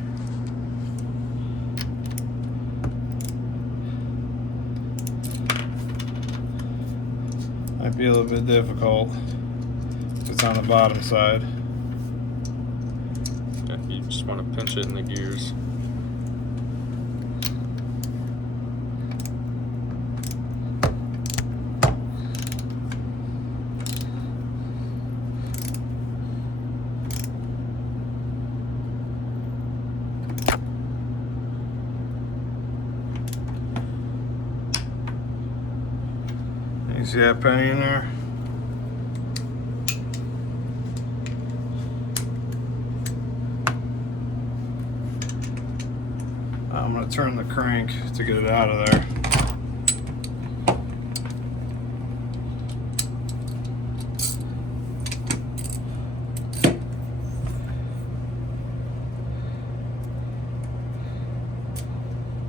Might be a little bit difficult. It's on the bottom side. Yeah, you just want to pinch it in the gears. You see that penny in there? I'm going to turn the crank to get it out of there.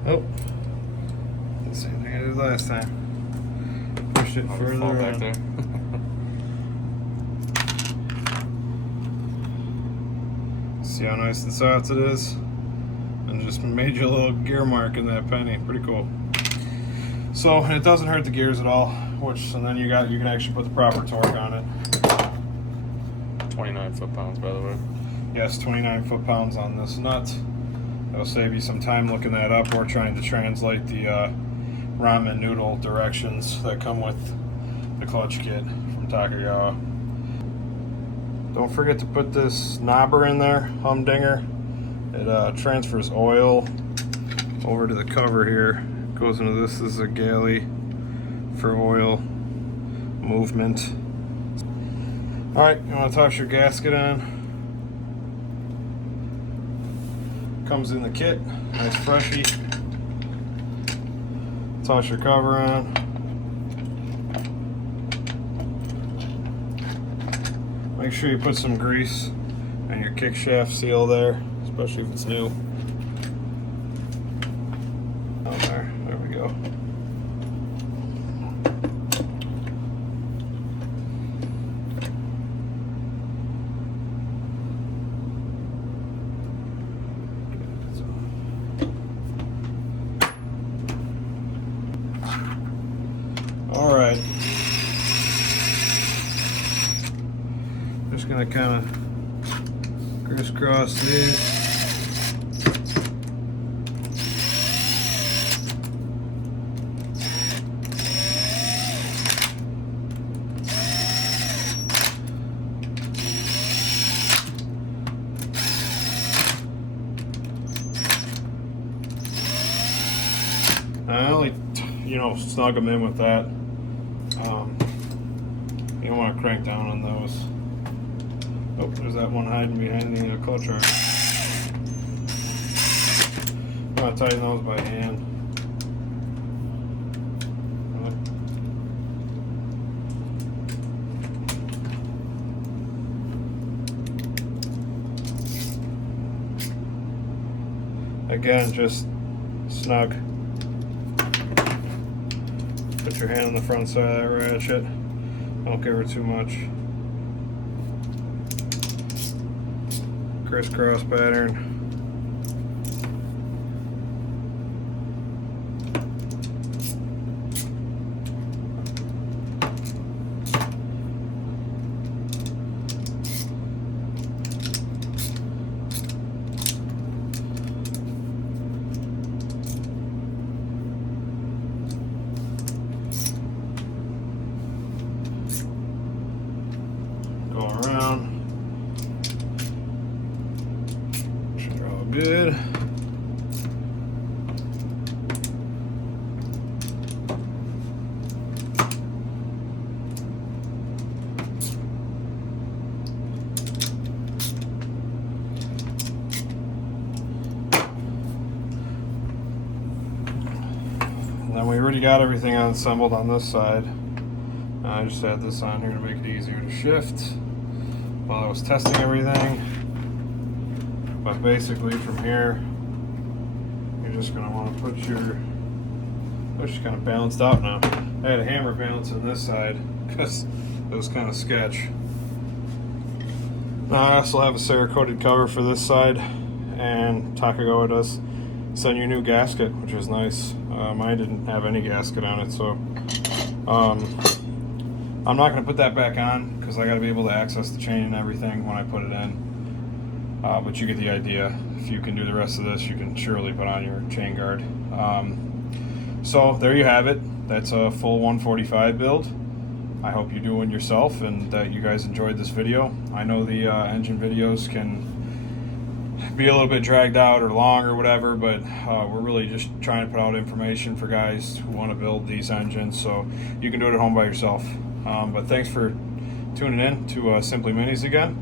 Oh, the same thing I did last time. Push it further fall back in. there. See how nice and soft it is? And just made you a little gear mark in that penny. Pretty cool. So, and it doesn't hurt the gears at all, and then you can actually put the proper torque on it. 29 foot-pounds, by the way. Yes, 29 foot-pounds on this nut. That'll save you some time looking that up or trying to translate the ramen noodle directions that come with the clutch kit from Takagawa. Don't forget to put this knobber in there, humdinger. It transfers oil over to the cover here. It goes into this. This is a galley for oil movement. All right, you want to toss your gasket on. Comes in the kit, nice freshie. Toss your cover on. Make sure you put some grease on your kickshaft seal there, especially if it's new. On there, there we go. All right. Just gonna kind of crisscross these. I only, snug them in with that. You don't want to crank down on those. Oh, there's that one hiding behind the clutch arm. I'm going to tighten those by hand. Again, just snug. Put your hand on the front side of that ratchet. Don't give her too much. Crisscross pattern. Go around. Should all good. And then we already got everything assembled on this side. I just had this on here to make it easier to shift while I was testing everything. But basically from here, you're just going to want to put your, which is kind of balanced out now. I had a hammer balance on this side because it was kind of sketch. Now I also have a Cerakoted cover for this side, and Takagawa does send you a new gasket, which is nice. Mine didn't have any gasket on it, so I'm not going to put that back on because I got to be able to access the chain and everything when I put it in. But you get the idea. If you can do the rest of this, you can surely put on your chain guard. So there you have it. That's a full 145 build. I hope you do one yourself and that you guys enjoyed this video. I know the engine videos can be a little bit dragged out or long or whatever, but we're really just trying to put out information for guys who want to build these engines, so you can do it at home by yourself. But thanks for tuning in to Simply Minis again,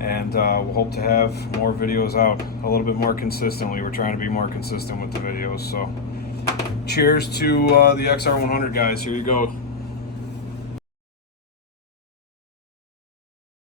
and we'll hope to have more videos out a little bit more consistently. We're trying to be more consistent with the videos, so cheers to the XR100 guys. Here you go.